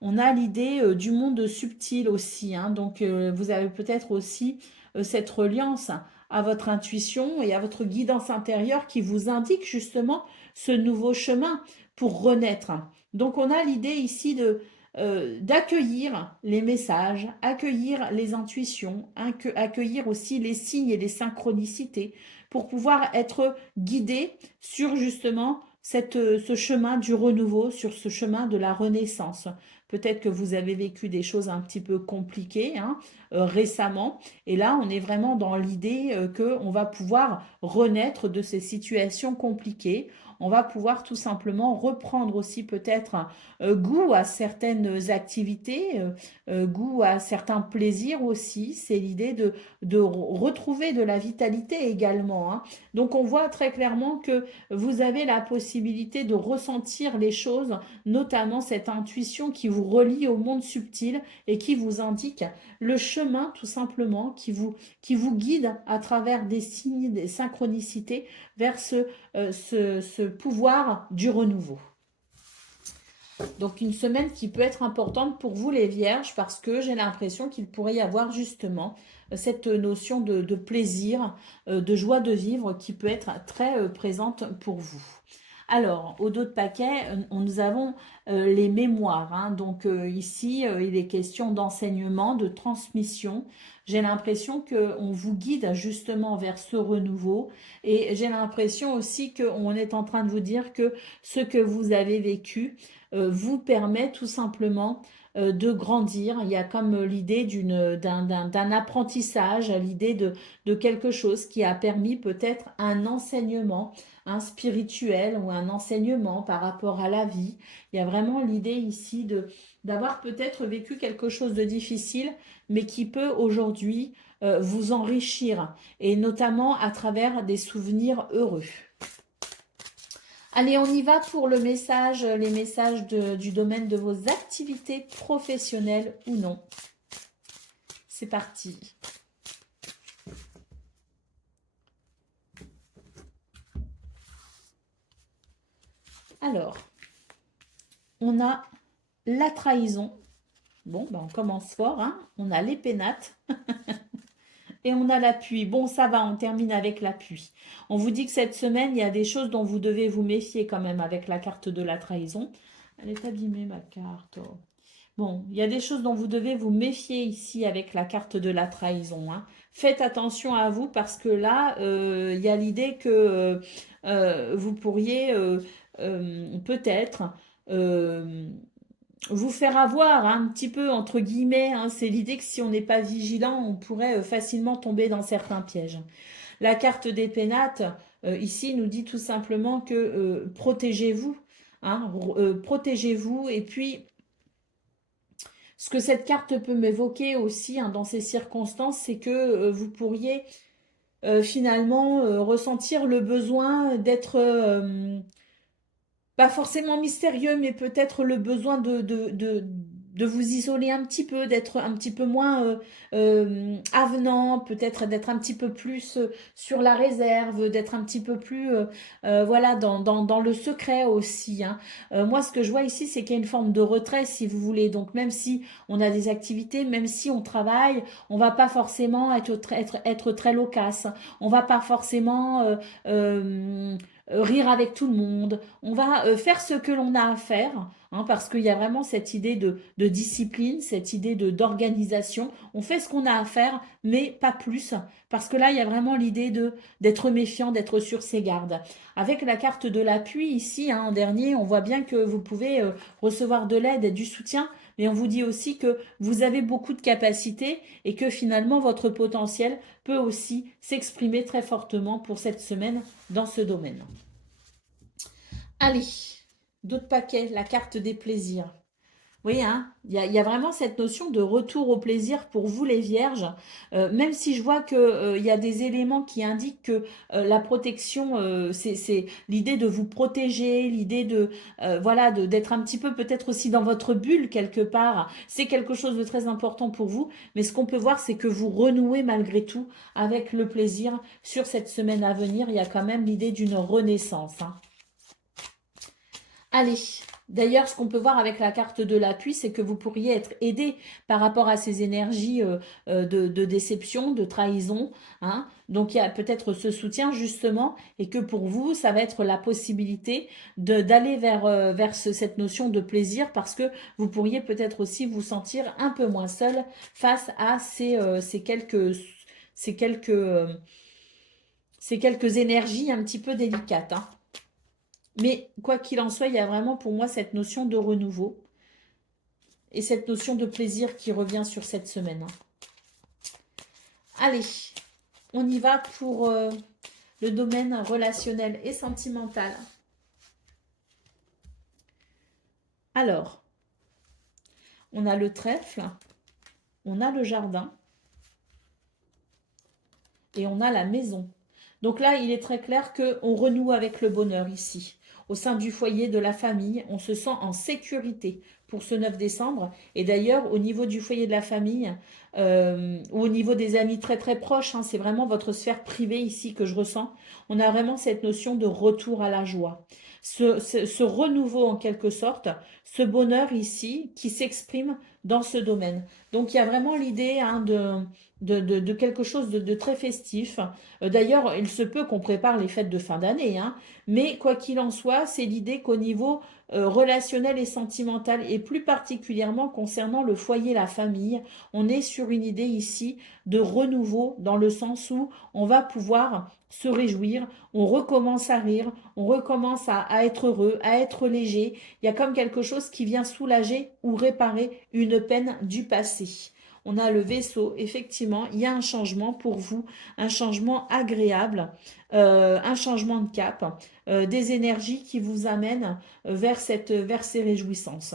On a l'idée du monde subtil aussi. Hein. Donc, vous avez peut-être aussi cette reliance à votre intuition et à votre guidance intérieure qui vous indique justement ce nouveau chemin pour renaître. Donc, on a l'idée ici d'accueillir les messages, accueillir les intuitions, accueillir aussi les signes et les synchronicités pour pouvoir être guidé sur justement ce chemin du renouveau, sur ce chemin de la renaissance. Peut-être que vous avez vécu des choses un petit peu compliquées hein, récemment. Et là, on est vraiment dans l'idée qu'on va pouvoir renaître de ces situations compliquées. On va pouvoir tout simplement reprendre aussi peut-être goût à certaines activités, goût à certains plaisirs aussi. C'est l'idée de retrouver de la vitalité également. Hein. Donc on voit très clairement que vous avez la possibilité de ressentir les choses, notamment cette intuition qui vous relie au monde subtil et qui vous indique le chemin tout simplement, qui vous guide à travers des signes, des synchronicités vers ce pouvoir du renouveau. Donc une semaine qui peut être importante pour vous les vierges parce que j'ai l'impression qu'il pourrait y avoir justement cette notion de plaisir, de joie de vivre qui peut être très présente pour vous. Alors, au dos de paquet, nous avons les mémoires, hein. Donc ici, il est question d'enseignement, de transmission. J'ai l'impression qu'on vous guide justement vers ce renouveau et j'ai l'impression aussi qu'on est en train de vous dire que ce que vous avez vécu vous permet tout simplement de grandir. Il y a comme l'idée d'un apprentissage, l'idée de quelque chose qui a permis peut-être un enseignement, un spirituel ou un enseignement par rapport à la vie. Il y a vraiment l'idée ici d'avoir peut-être vécu quelque chose de difficile, mais qui peut aujourd'hui vous enrichir, et notamment à travers des souvenirs heureux. Allez, on y va pour le message, les messages du domaine de vos activités professionnelles ou non. C'est parti. Alors, on a la trahison. Bon, ben on commence fort, hein. On a les pénates. Et on a l'appui. Bon, ça va, on termine avec l'appui. On vous dit que cette semaine, il y a des choses dont vous devez vous méfier quand même avec la carte de la trahison. Elle est abîmée, ma carte. Oh. Bon, il y a des choses dont vous devez vous méfier ici avec la carte de la trahison, hein. Faites attention à vous parce que là, il y a l'idée que vous pourriez peut-être vous faire avoir, hein, un petit peu entre guillemets, hein. C'est l'idée que si on n'est pas vigilant, on pourrait facilement tomber dans certains pièges. La carte des pénates, ici, nous dit tout simplement que protégez-vous, hein, protégez-vous. Et puis, ce que cette carte peut m'évoquer aussi, hein, dans ces circonstances, c'est que vous pourriez finalement ressentir le besoin d'être pas forcément mystérieux, mais peut-être le besoin de vous isoler un petit peu, d'être un petit peu moins avenant, peut-être d'être un petit peu plus sur la réserve, d'être un petit peu plus voilà, dans le secret aussi, hein. Moi, ce que je vois ici, c'est qu'il y a une forme de retrait, si vous voulez. Donc, même si on a des activités, même si on travaille, on va pas forcément être très loquace. On va pas forcément rire avec tout le monde. On va faire ce que l'on a à faire, hein, parce qu'il y a vraiment cette idée de discipline, cette idée d'organisation. On fait ce qu'on a à faire, mais pas plus, parce que là, il y a vraiment l'idée d'être méfiant, d'être sur ses gardes. Avec la carte de l'appui ici, hein, en dernier, on voit bien que vous pouvez recevoir de l'aide et du soutien, mais on vous dit aussi que vous avez beaucoup de capacités et que finalement, votre potentiel peut aussi s'exprimer très fortement pour cette semaine dans ce domaine. Allez, d'autres paquets, la carte des plaisirs. Oui, hein, il y a vraiment cette notion de retour au plaisir pour vous les vierges. Même si je vois que il y a des éléments qui indiquent que la protection, c'est l'idée de vous protéger, l'idée de voilà, d'être un petit peu peut-être aussi dans votre bulle quelque part. C'est quelque chose de très important pour vous. Mais ce qu'on peut voir, c'est que vous renouez malgré tout avec le plaisir sur cette semaine à venir. Il y a quand même l'idée d'une renaissance, hein. Allez, d'ailleurs, ce qu'on peut voir avec la carte de l'appui, c'est que vous pourriez être aidé par rapport à ces énergies de déception, de trahison, hein. Donc, il y a peut-être ce soutien justement, et que pour vous, ça va être la possibilité d'aller vers cette notion de plaisir, parce que vous pourriez peut-être aussi vous sentir un peu moins seul face à ces quelques énergies un petit peu délicates, hein. Mais quoi qu'il en soit, il y a vraiment pour moi cette notion de renouveau et cette notion de plaisir qui revient sur cette semaine, hein. Allez, on y va pour le domaine relationnel et sentimental. Alors, on a le trèfle, on a le jardin et on a la maison. Donc là, il est très clair qu'on renoue avec le bonheur ici. Au sein du foyer, de la famille, on se sent en sécurité pour ce 9 décembre. Et d'ailleurs, au niveau du foyer de la famille, ou au niveau des amis très très proches, hein, c'est vraiment votre sphère privée ici que je ressens. On a vraiment cette notion de retour à la joie. ce renouveau en quelque sorte, ce bonheur ici qui s'exprime dans ce domaine. Donc il y a vraiment l'idée hein, de quelque chose de très festif. D'ailleurs, il se peut qu'on prépare les fêtes de fin d'année, hein, mais quoi qu'il en soit, c'est l'idée qu'au niveau relationnel et sentimental, et plus particulièrement concernant le foyer, la famille, on est sur une idée ici de renouveau dans le sens où on va pouvoir se réjouir, on recommence à rire, on recommence à être heureux, à être léger. Il y a comme quelque chose qui vient soulager ou réparer une peine du passé. On a le vaisseau, effectivement, il y a un changement pour vous, un changement agréable, un changement de cap, des énergies qui vous amènent vers ces réjouissances.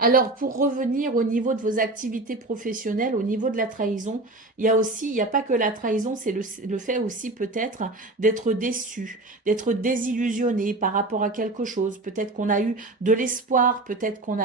Alors, pour revenir au niveau de vos activités professionnelles, au niveau de la trahison, il y a pas que la trahison, c'est le fait aussi peut-être d'être déçu, d'être désillusionné par rapport à quelque chose. Peut-être qu'on a eu de l'espoir, peut-être on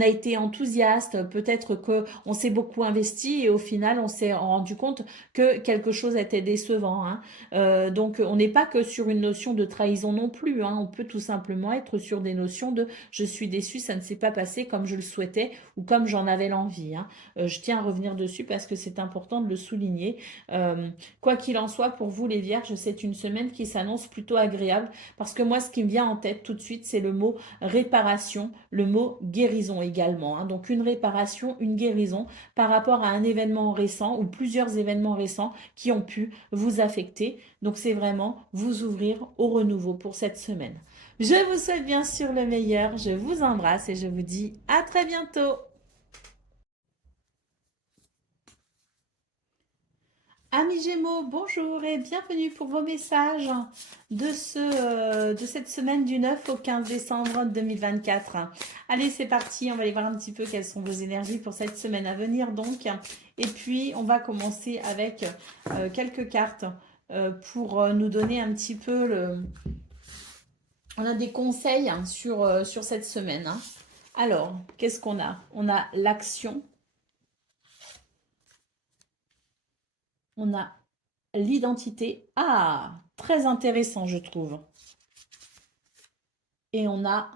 a été enthousiaste, peut-être que on s'est beaucoup investi et au final, on s'est rendu compte que quelque chose était décevant, hein. Donc, on n'est pas que sur une notion de trahison non plus, hein. On peut tout simplement être sur des notions de je suis déçu, ça ne s'est pas passé comme je le souhaitais ou comme j'en avais l'envie, hein. Je tiens à revenir dessus parce que c'est important de le souligner. Euh, Quoi qu'il en soit, pour vous les vierges, c'est une semaine qui s'annonce plutôt agréable parce que moi, ce qui me vient en tête tout de suite, c'est le mot réparation, le mot guérison également, hein. Donc une réparation, une guérison par rapport à un événement récent ou plusieurs événements récents qui ont pu vous affecter. Donc c'est vraiment vous ouvrir au renouveau pour cette semaine. Je vous souhaite bien sûr le meilleur, je vous embrasse et je vous dis à très bientôt. Amis Gémeaux, bonjour et bienvenue pour vos messages de cette semaine du 9 au 15 décembre 2024. Allez, c'est parti, on va aller voir un petit peu quelles sont vos énergies pour cette semaine à venir donc. Et puis, on va commencer avec quelques cartes pour nous donner un petit peu On a des conseils hein, sur cette semaine, hein. Alors, qu'est-ce qu'on a? On a l'action, on a l'identité. Ah, très intéressant, je trouve. Et on a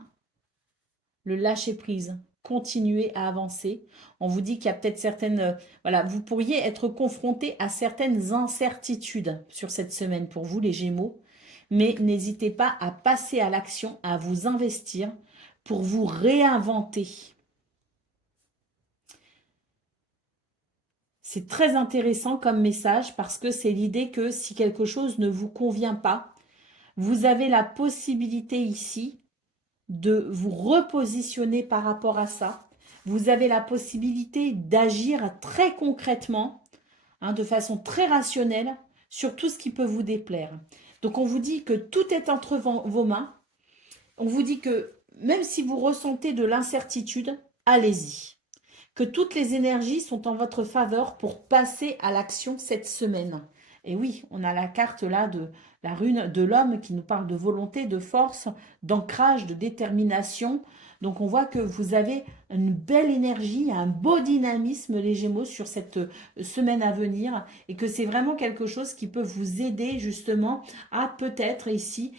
le lâcher-prise. Continuer à avancer. On vous dit qu'il y a peut-être certaines... voilà, vous pourriez être confronté à certaines incertitudes sur cette semaine pour vous, les Gémeaux. Mais n'hésitez pas à passer à l'action, à vous investir pour vous réinventer. C'est très intéressant comme message parce que c'est l'idée que si quelque chose ne vous convient pas, vous avez la possibilité ici de vous repositionner par rapport à ça. Vous avez la possibilité d'agir très concrètement, hein, de façon très rationnelle, sur tout ce qui peut vous déplaire. Donc on vous dit que tout est entre vos mains. On vous dit que même si vous ressentez de l'incertitude, allez-y. Que toutes les énergies sont en votre faveur pour passer à l'action cette semaine. Et oui, on a la carte là de la rune de l'homme qui nous parle de volonté, de force, d'ancrage, de détermination. Donc on voit que vous avez une belle énergie, un beau dynamisme les Gémeaux sur cette semaine à venir et que c'est vraiment quelque chose qui peut vous aider justement à peut-être ici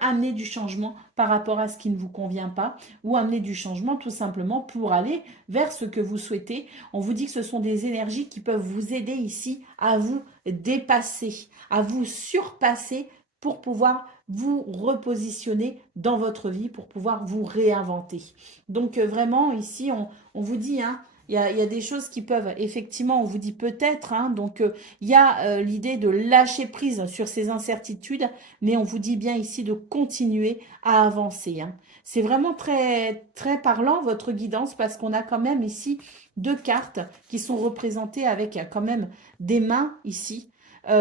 amener du changement par rapport à ce qui ne vous convient pas ou amener du changement tout simplement pour aller vers ce que vous souhaitez. On vous dit que ce sont des énergies qui peuvent vous aider ici à vous dépasser, à vous surpasser pour pouvoir vous repositionner dans votre vie, pour pouvoir vous réinventer. Donc vraiment ici, on vous dit, hein, il y a des choses qui peuvent, effectivement, on vous dit peut-être, hein, donc il y a l'idée de lâcher prise sur ces incertitudes, mais on vous dit bien ici de continuer à avancer, hein. C'est vraiment très, très parlant, votre guidance, parce qu'on a quand même ici deux cartes qui sont représentées avec quand même des mains ici.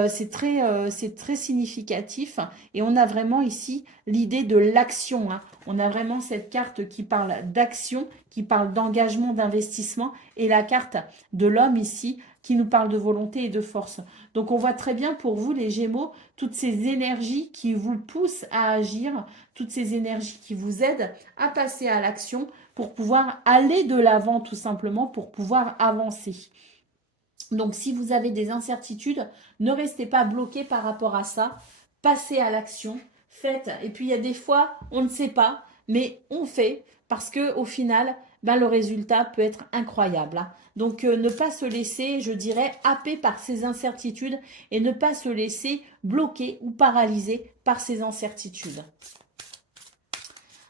C'est très significatif et on a vraiment ici l'idée de l'action, hein. On a vraiment cette carte qui parle d'action, qui parle d'engagement, d'investissement et la carte de l'homme ici qui nous parle de volonté et de force. Donc on voit très bien pour vous les Gémeaux, toutes ces énergies qui vous poussent à agir, toutes ces énergies qui vous aident à passer à l'action pour pouvoir aller de l'avant tout simplement, pour pouvoir avancer. Donc, si vous avez des incertitudes, ne restez pas bloqué par rapport à ça. Passez à l'action, faites. Et puis il y a des fois, on ne sait pas, mais on fait parce que au final, ben, le résultat peut être incroyable, hein. Donc ne pas se laisser, je dirais, happer par ces incertitudes et ne pas se laisser bloquer ou paralyser par ces incertitudes.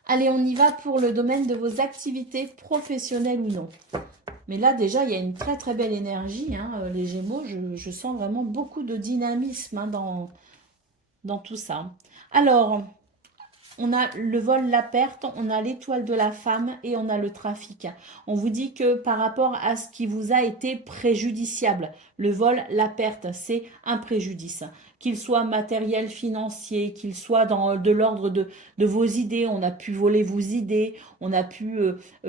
Allez, on y va pour le domaine de vos activités professionnelles ou non. Mais là, déjà, il y a une très très belle énergie, hein, les Gémeaux. Je sens vraiment beaucoup de dynamisme, hein, dans tout ça. Alors, on a le vol, la perte, on a l'étoile de la femme et on a le trafic. On vous dit que par rapport à ce qui vous a été préjudiciable, le vol, la perte, c'est un préjudice. Qu'il soit matériel, financier, qu'il soit de l'ordre de vos idées, on a pu voler vos idées, on a pu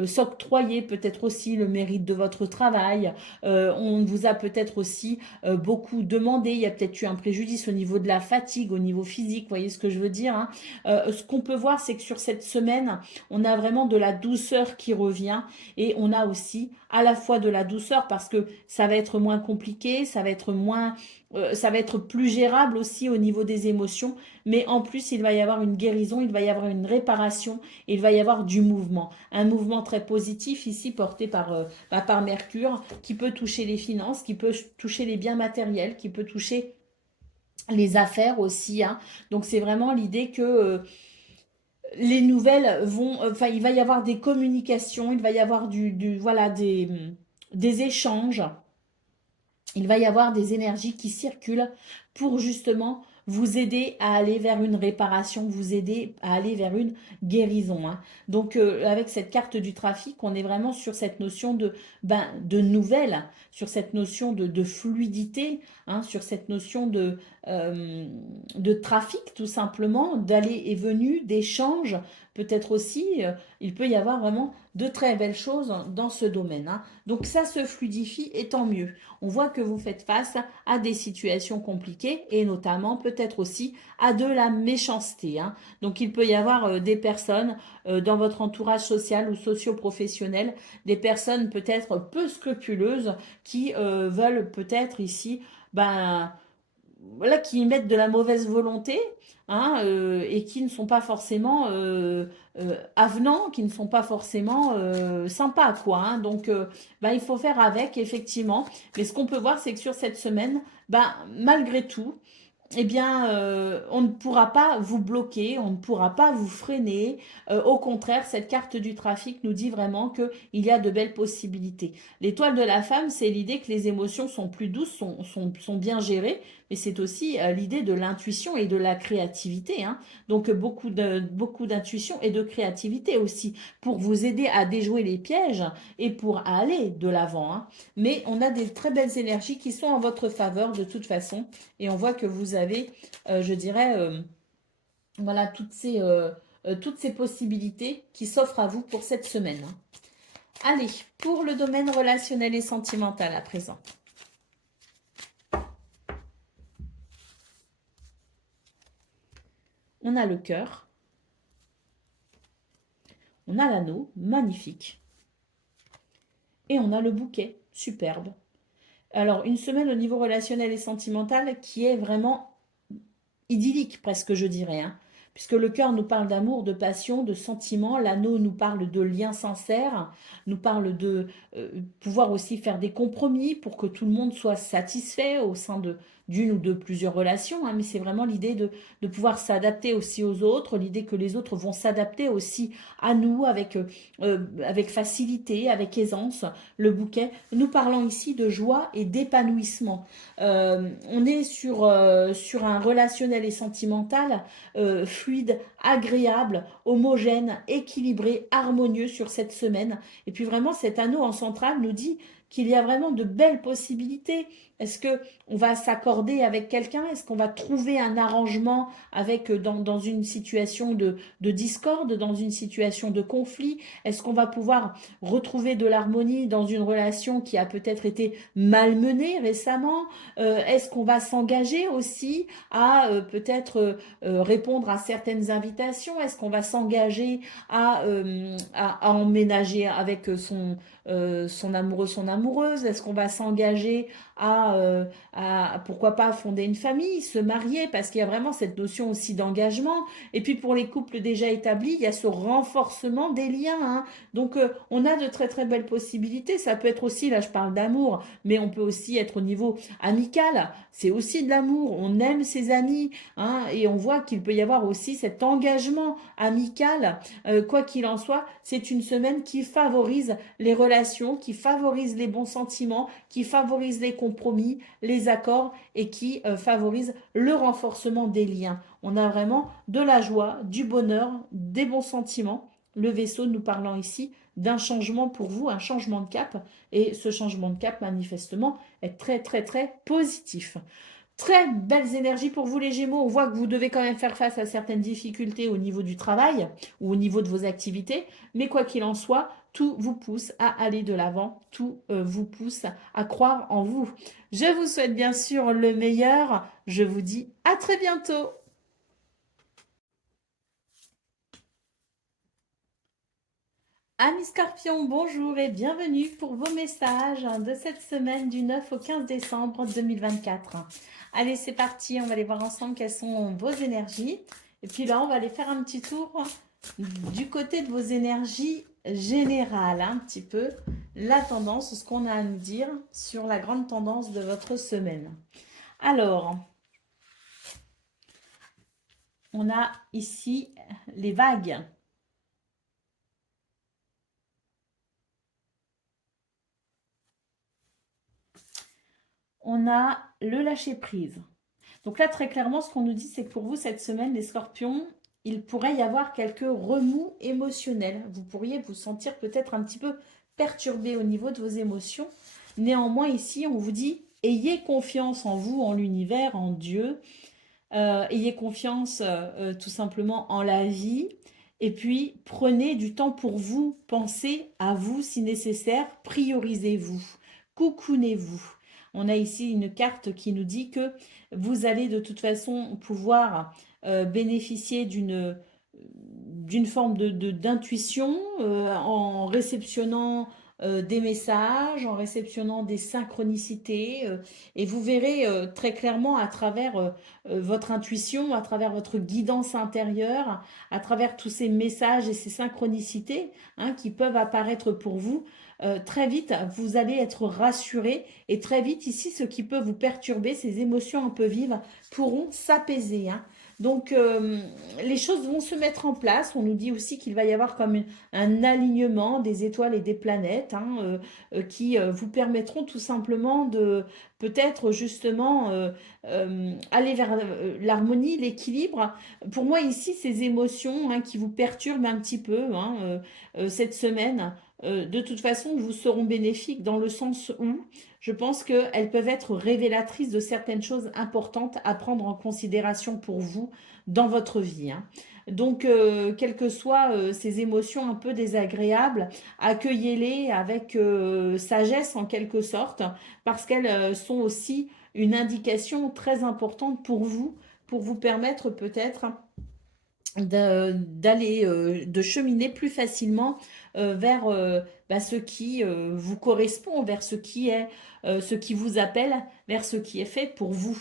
s'octroyer peut-être aussi le mérite de votre travail, on vous a peut-être aussi beaucoup demandé, il y a peut-être eu un préjudice au niveau de la fatigue, au niveau physique, vous voyez ce que je veux dire, hein. Ce qu'on peut voir, c'est que sur cette semaine, on a vraiment de la douceur qui revient et on a aussi à la fois de la douceur parce que ça va être moins compliqué, ça va être plus gérable aussi au niveau des émotions, mais en plus, il va y avoir une guérison, il va y avoir une réparation, il va y avoir du mouvement. Un mouvement très positif ici porté par Mercure qui peut toucher les finances, qui peut toucher les biens matériels, qui peut toucher les affaires aussi, hein. Donc c'est vraiment l'idée que les nouvelles vont, enfin il va y avoir des communications, il va y avoir voilà des échanges, il va y avoir des énergies qui circulent pour justement vous aider à aller vers une réparation, vous aider à aller vers une guérison, hein. Donc avec cette carte du trafic, on est vraiment sur cette notion de nouvelles, sur cette notion de fluidité, hein, sur cette notion de trafic tout simplement, d'aller et venue, d'échange. Peut-être aussi, il peut y avoir vraiment de très belles choses dans ce domaine, hein. Donc ça se fluidifie et tant mieux. On voit que vous faites face à des situations compliquées et notamment peut-être aussi à de la méchanceté, hein. Donc il peut y avoir des personnes dans votre entourage social ou socio-professionnel, des personnes peut-être peu scrupuleuses qui veulent peut-être ici, ben voilà, qui mettent de la mauvaise volonté, hein, et qui ne sont pas forcément avenants, qui ne sont pas forcément sympas, quoi, hein. Donc, bah, il faut faire avec, effectivement. Mais ce qu'on peut voir, c'est que sur cette semaine, bah, malgré tout, eh bien, on ne pourra pas vous bloquer, on ne pourra pas vous freiner. Au contraire, cette carte du trafic nous dit vraiment qu'il y a de belles possibilités. L'étoile de la femme, c'est l'idée que les émotions sont plus douces, sont bien gérées, mais c'est aussi l'idée de l'intuition et de la créativité, hein. Donc beaucoup d'intuition et de créativité aussi pour vous aider à déjouer les pièges et pour aller de l'avant, hein. Mais on a des très belles énergies qui sont en votre faveur de toute façon. Et on voit que vous avez, je dirais, voilà, toutes ces possibilités qui s'offrent à vous pour cette semaine, hein. Allez, pour le domaine relationnel et sentimental à présent. On a le cœur. On a l'anneau, magnifique. Et on a le bouquet, superbe. Alors, une semaine au niveau relationnel et sentimental qui est vraiment idyllique presque, je dirais, hein. Puisque le cœur nous parle d'amour, de passion, de sentiment, l'anneau nous parle de liens sincères, nous parle de pouvoir aussi faire des compromis pour que tout le monde soit satisfait au sein d'une ou de plusieurs relations, hein. Mais c'est vraiment l'idée de pouvoir s'adapter aussi aux autres, l'idée que les autres vont s'adapter aussi à nous avec facilité, avec aisance. Le bouquet, nous parlons ici de joie et d'épanouissement. On est sur un relationnel et sentimental fluide, agréable, homogène, équilibré, harmonieux sur cette semaine. Et puis vraiment, cet anneau en centrale nous dit qu'il y a vraiment de belles possibilités. Est-ce que on va s'accorder avec quelqu'un? Est-ce qu'on va trouver un arrangement avec dans une situation de discorde, dans une situation de conflit? Est-ce qu'on va pouvoir retrouver de l'harmonie dans une relation qui a peut-être été malmenée récemment? Est-ce qu'on va s'engager aussi à peut-être répondre à certaines invitations? Est-ce qu'on va s'engager à emménager avec son amoureux, son amoureuse? Est-ce qu'on va s'engager à pourquoi pas fonder une famille, se marier, parce qu'il y a vraiment cette notion aussi d'engagement. Et puis pour les couples déjà établis, il y a ce renforcement des liens, hein. Donc on a de très très belles possibilités. Ça peut être aussi, là je parle d'amour, mais on peut aussi être au niveau amical. C'est aussi de l'amour. On aime ses amis, hein, et on voit qu'il peut y avoir aussi cet engagement amical. Quoi qu'il en soit, c'est une semaine qui favorise les relations, qui favorise les bons sentiments, qui favorise les compromis, les accords et qui favorise le renforcement des liens. On a vraiment de la joie, du bonheur, des bons sentiments. Le vaisseau nous parlant ici d'un changement pour vous, un changement de cap. Et ce changement de cap, manifestement, est très, très, très positif. Très belles énergies pour vous les Gémeaux. On voit que vous devez quand même faire face à certaines difficultés au niveau du travail ou au niveau de vos activités. Mais quoi qu'il en soit, tout vous pousse à aller de l'avant. Tout vous pousse à croire en vous. Je vous souhaite bien sûr le meilleur. Je vous dis à très bientôt. Amis Scorpions, bonjour et bienvenue pour vos messages de cette semaine du 9 au 15 décembre 2024. Allez, c'est parti, on va aller voir ensemble quelles sont vos énergies. Et puis là, on va aller faire un petit tour du côté de vos énergies générales, un petit peu la tendance, ce qu'on a à nous dire sur la grande tendance de votre semaine. Alors, on a ici les vagues. On a le lâcher-prise. Donc là, très clairement, ce qu'on nous dit, c'est que pour vous, cette semaine, les scorpions, il pourrait y avoir quelques remous émotionnels. Vous pourriez vous sentir peut-être un petit peu perturbé au niveau de vos émotions. Néanmoins, ici, on vous dit, ayez confiance en vous, en l'univers, en Dieu. Ayez confiance tout simplement en la vie. Et puis, prenez du temps pour vous. Pensez à vous si nécessaire. Priorisez-vous. Coucounez-vous. On a ici une carte qui nous dit que vous allez de toute façon pouvoir bénéficier d'une forme d'intuition en réceptionnant des messages, en réceptionnant des synchronicités. Et vous verrez très clairement à travers votre intuition, à travers votre guidance intérieure, à travers tous ces messages et ces synchronicités hein, qui peuvent apparaître pour vous. Très vite, vous allez être rassuré et très vite, ici, ce qui peut vous perturber, ces émotions un peu vives, pourront s'apaiser. Hein. Donc, les choses vont se mettre en place. On nous dit aussi qu'il va y avoir comme un alignement des étoiles et des planètes hein, qui vous permettront tout simplement de peut-être justement aller vers l'harmonie, l'équilibre. Pour moi, ici, ces émotions hein, qui vous perturbent un petit peu hein, cette semaine, de toute façon, vous seront bénéfiques dans le sens où je pense qu'elles peuvent être révélatrices de certaines choses importantes à prendre en considération pour vous dans votre vie. Hein. Donc, quelles que soient ces émotions un peu désagréables, accueillez-les avec sagesse en quelque sorte, parce qu'elles sont aussi une indication très importante pour vous permettre peut-être d'aller, de cheminer plus facilement vers ce qui vous correspond, vers ce qui est, ce qui vous appelle, vers ce qui est fait pour vous.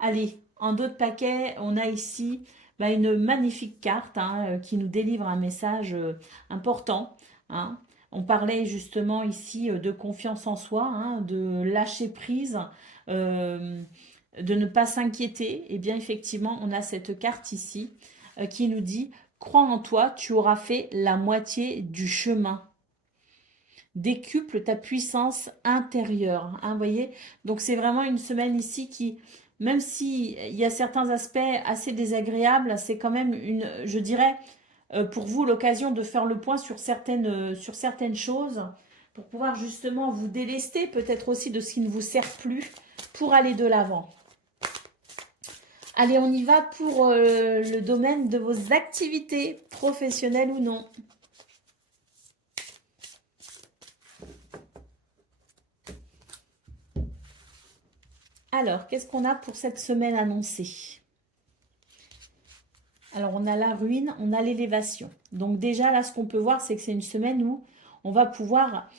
Allez, en d'autres paquets, on a ici une magnifique carte hein, qui nous délivre un message important. Hein. On parlait justement ici de confiance en soi, hein, de lâcher prise, de ne pas s'inquiéter. Et bien effectivement, on a cette carte ici qui nous dit « Crois en toi, tu auras fait la moitié du chemin. » Décuple ta puissance intérieure. Hein, voyez. Donc c'est vraiment une semaine ici qui, même s'il y a certains aspects assez désagréables, c'est quand même une, je dirais, pour vous l'occasion de faire le point sur certaines choses, pour pouvoir justement vous délester peut-être aussi de ce qui ne vous sert plus pour aller de l'avant. Allez, on y va pour le domaine de vos activités, professionnelles ou non. Alors, qu'est-ce qu'on a pour cette semaine annoncée? Alors, on a la ruine, on a l'élévation. Donc déjà, là, ce qu'on peut voir, c'est que c'est une semaine où on va pouvoir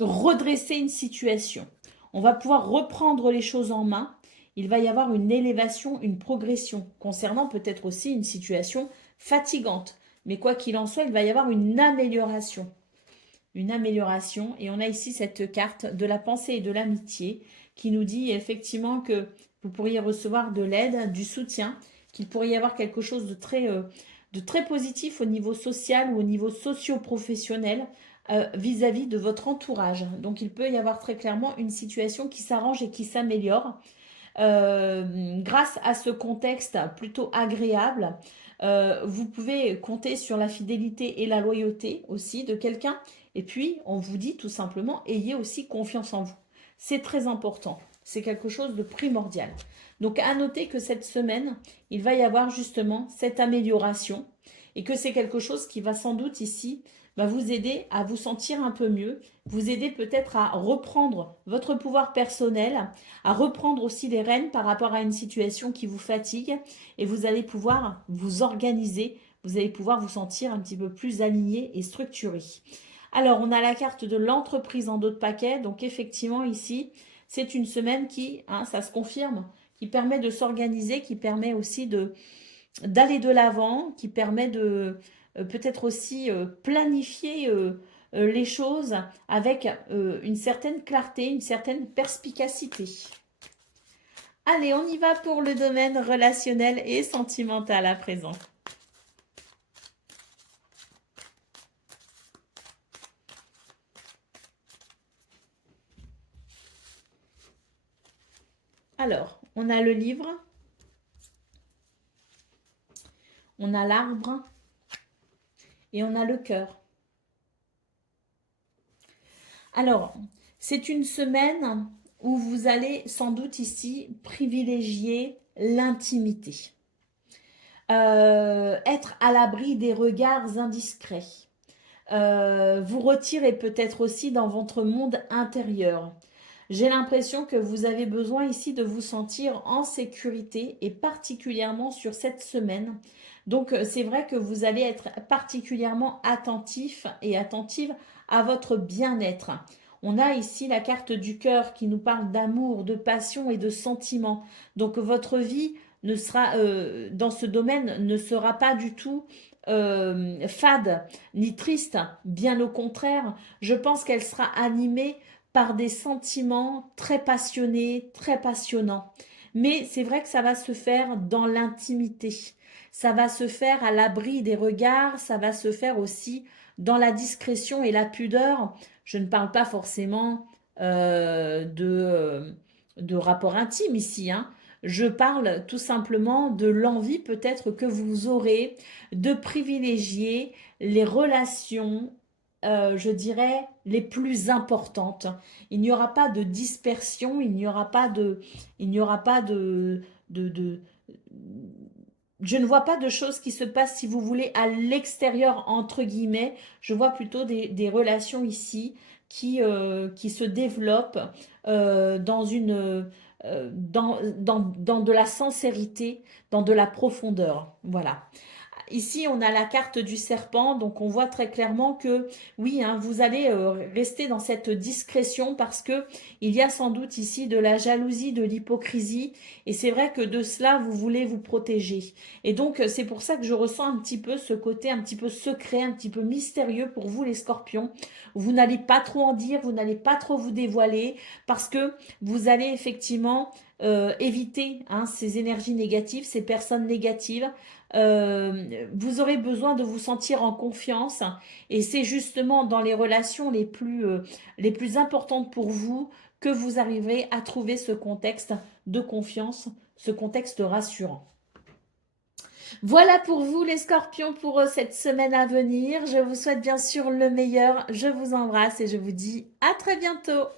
redresser une situation. On va pouvoir reprendre les choses en main. Il va y avoir une élévation, une progression, concernant peut-être aussi une situation fatigante. Mais quoi qu'il en soit, il va y avoir une amélioration. Une amélioration. Et on a ici cette carte de la pensée et de l'amitié qui nous dit effectivement que vous pourriez recevoir de l'aide, du soutien, qu'il pourrait y avoir quelque chose de très positif au niveau social ou au niveau socio-professionnel vis-à-vis de votre entourage. Donc il peut y avoir très clairement une situation qui s'arrange et qui s'améliore grâce à ce contexte plutôt agréable. Vous pouvez compter sur la fidélité et la loyauté aussi de quelqu'un. Et puis, on vous dit tout simplement, ayez aussi confiance en vous. C'est très important. C'est quelque chose de primordial. Donc, à noter que cette semaine, il va y avoir justement cette amélioration et que c'est quelque chose qui va sans doute ici vous aider à vous sentir un peu mieux, vous aider peut-être à reprendre votre pouvoir personnel, à reprendre aussi les rênes par rapport à une situation qui vous fatigue et vous allez pouvoir vous organiser, vous allez pouvoir vous sentir un petit peu plus aligné et structuré. Alors, on a la carte de l'entreprise en dos de paquet. Donc, effectivement, ici, c'est une semaine qui, ça se confirme, qui permet de s'organiser, qui permet aussi d'aller de l'avant, qui permet de peut-être aussi planifier les choses avec une certaine clarté, une certaine perspicacité. Allez, on y va pour le domaine relationnel et sentimental à présent. Alors, on a le livre, on a l'arbre et on a le cœur. Alors, c'est une semaine où vous allez sans doute ici privilégier l'intimité. Être à l'abri des regards indiscrets. Vous retirez peut-être aussi dans votre monde intérieur. J'ai l'impression que vous avez besoin ici de vous sentir en sécurité et particulièrement sur cette semaine. Donc c'est vrai que vous allez être particulièrement attentif et attentive à votre bien-être. On a ici la carte du cœur qui nous parle d'amour, de passion et de sentiments. Donc votre vie ne sera dans ce domaine ne sera pas du tout fade ni triste, bien au contraire. Je pense qu'elle sera animée par des sentiments très passionnés, très passionnants. Mais c'est vrai que ça va se faire dans l'intimité. Ça va se faire à l'abri des regards, ça va se faire aussi dans la discrétion et la pudeur. Je ne parle pas forcément de rapport intime ici, hein. Je parle tout simplement de l'envie peut-être que vous aurez de privilégier les relations, je dirais, les plus importantes. Il n'y aura pas de dispersion, il n'y aura pas de, je ne vois pas de choses qui se passent, si vous voulez, à l'extérieur, entre guillemets. Je vois plutôt des relations ici qui se développent dans de la sincérité, dans de la profondeur. Voilà. Ici, on a la carte du serpent, donc on voit très clairement que oui, hein, vous allez rester dans cette discrétion parce que il y a sans doute ici de la jalousie, de l'hypocrisie, et c'est vrai que de cela, vous voulez vous protéger. Et donc, c'est pour ça que je ressens un petit peu ce côté un petit peu secret, un petit peu mystérieux pour vous les scorpions. Vous n'allez pas trop en dire, vous n'allez pas trop vous dévoiler parce que vous allez effectivement éviter ces énergies négatives, ces personnes négatives. Vous aurez besoin de vous sentir en confiance et c'est justement dans les relations les plus importantes pour vous que vous arriverez à trouver ce contexte de confiance, ce contexte rassurant. Voilà pour vous les scorpions pour cette semaine à venir. Je vous souhaite bien sûr le meilleur. Je vous embrasse et je vous dis à très bientôt.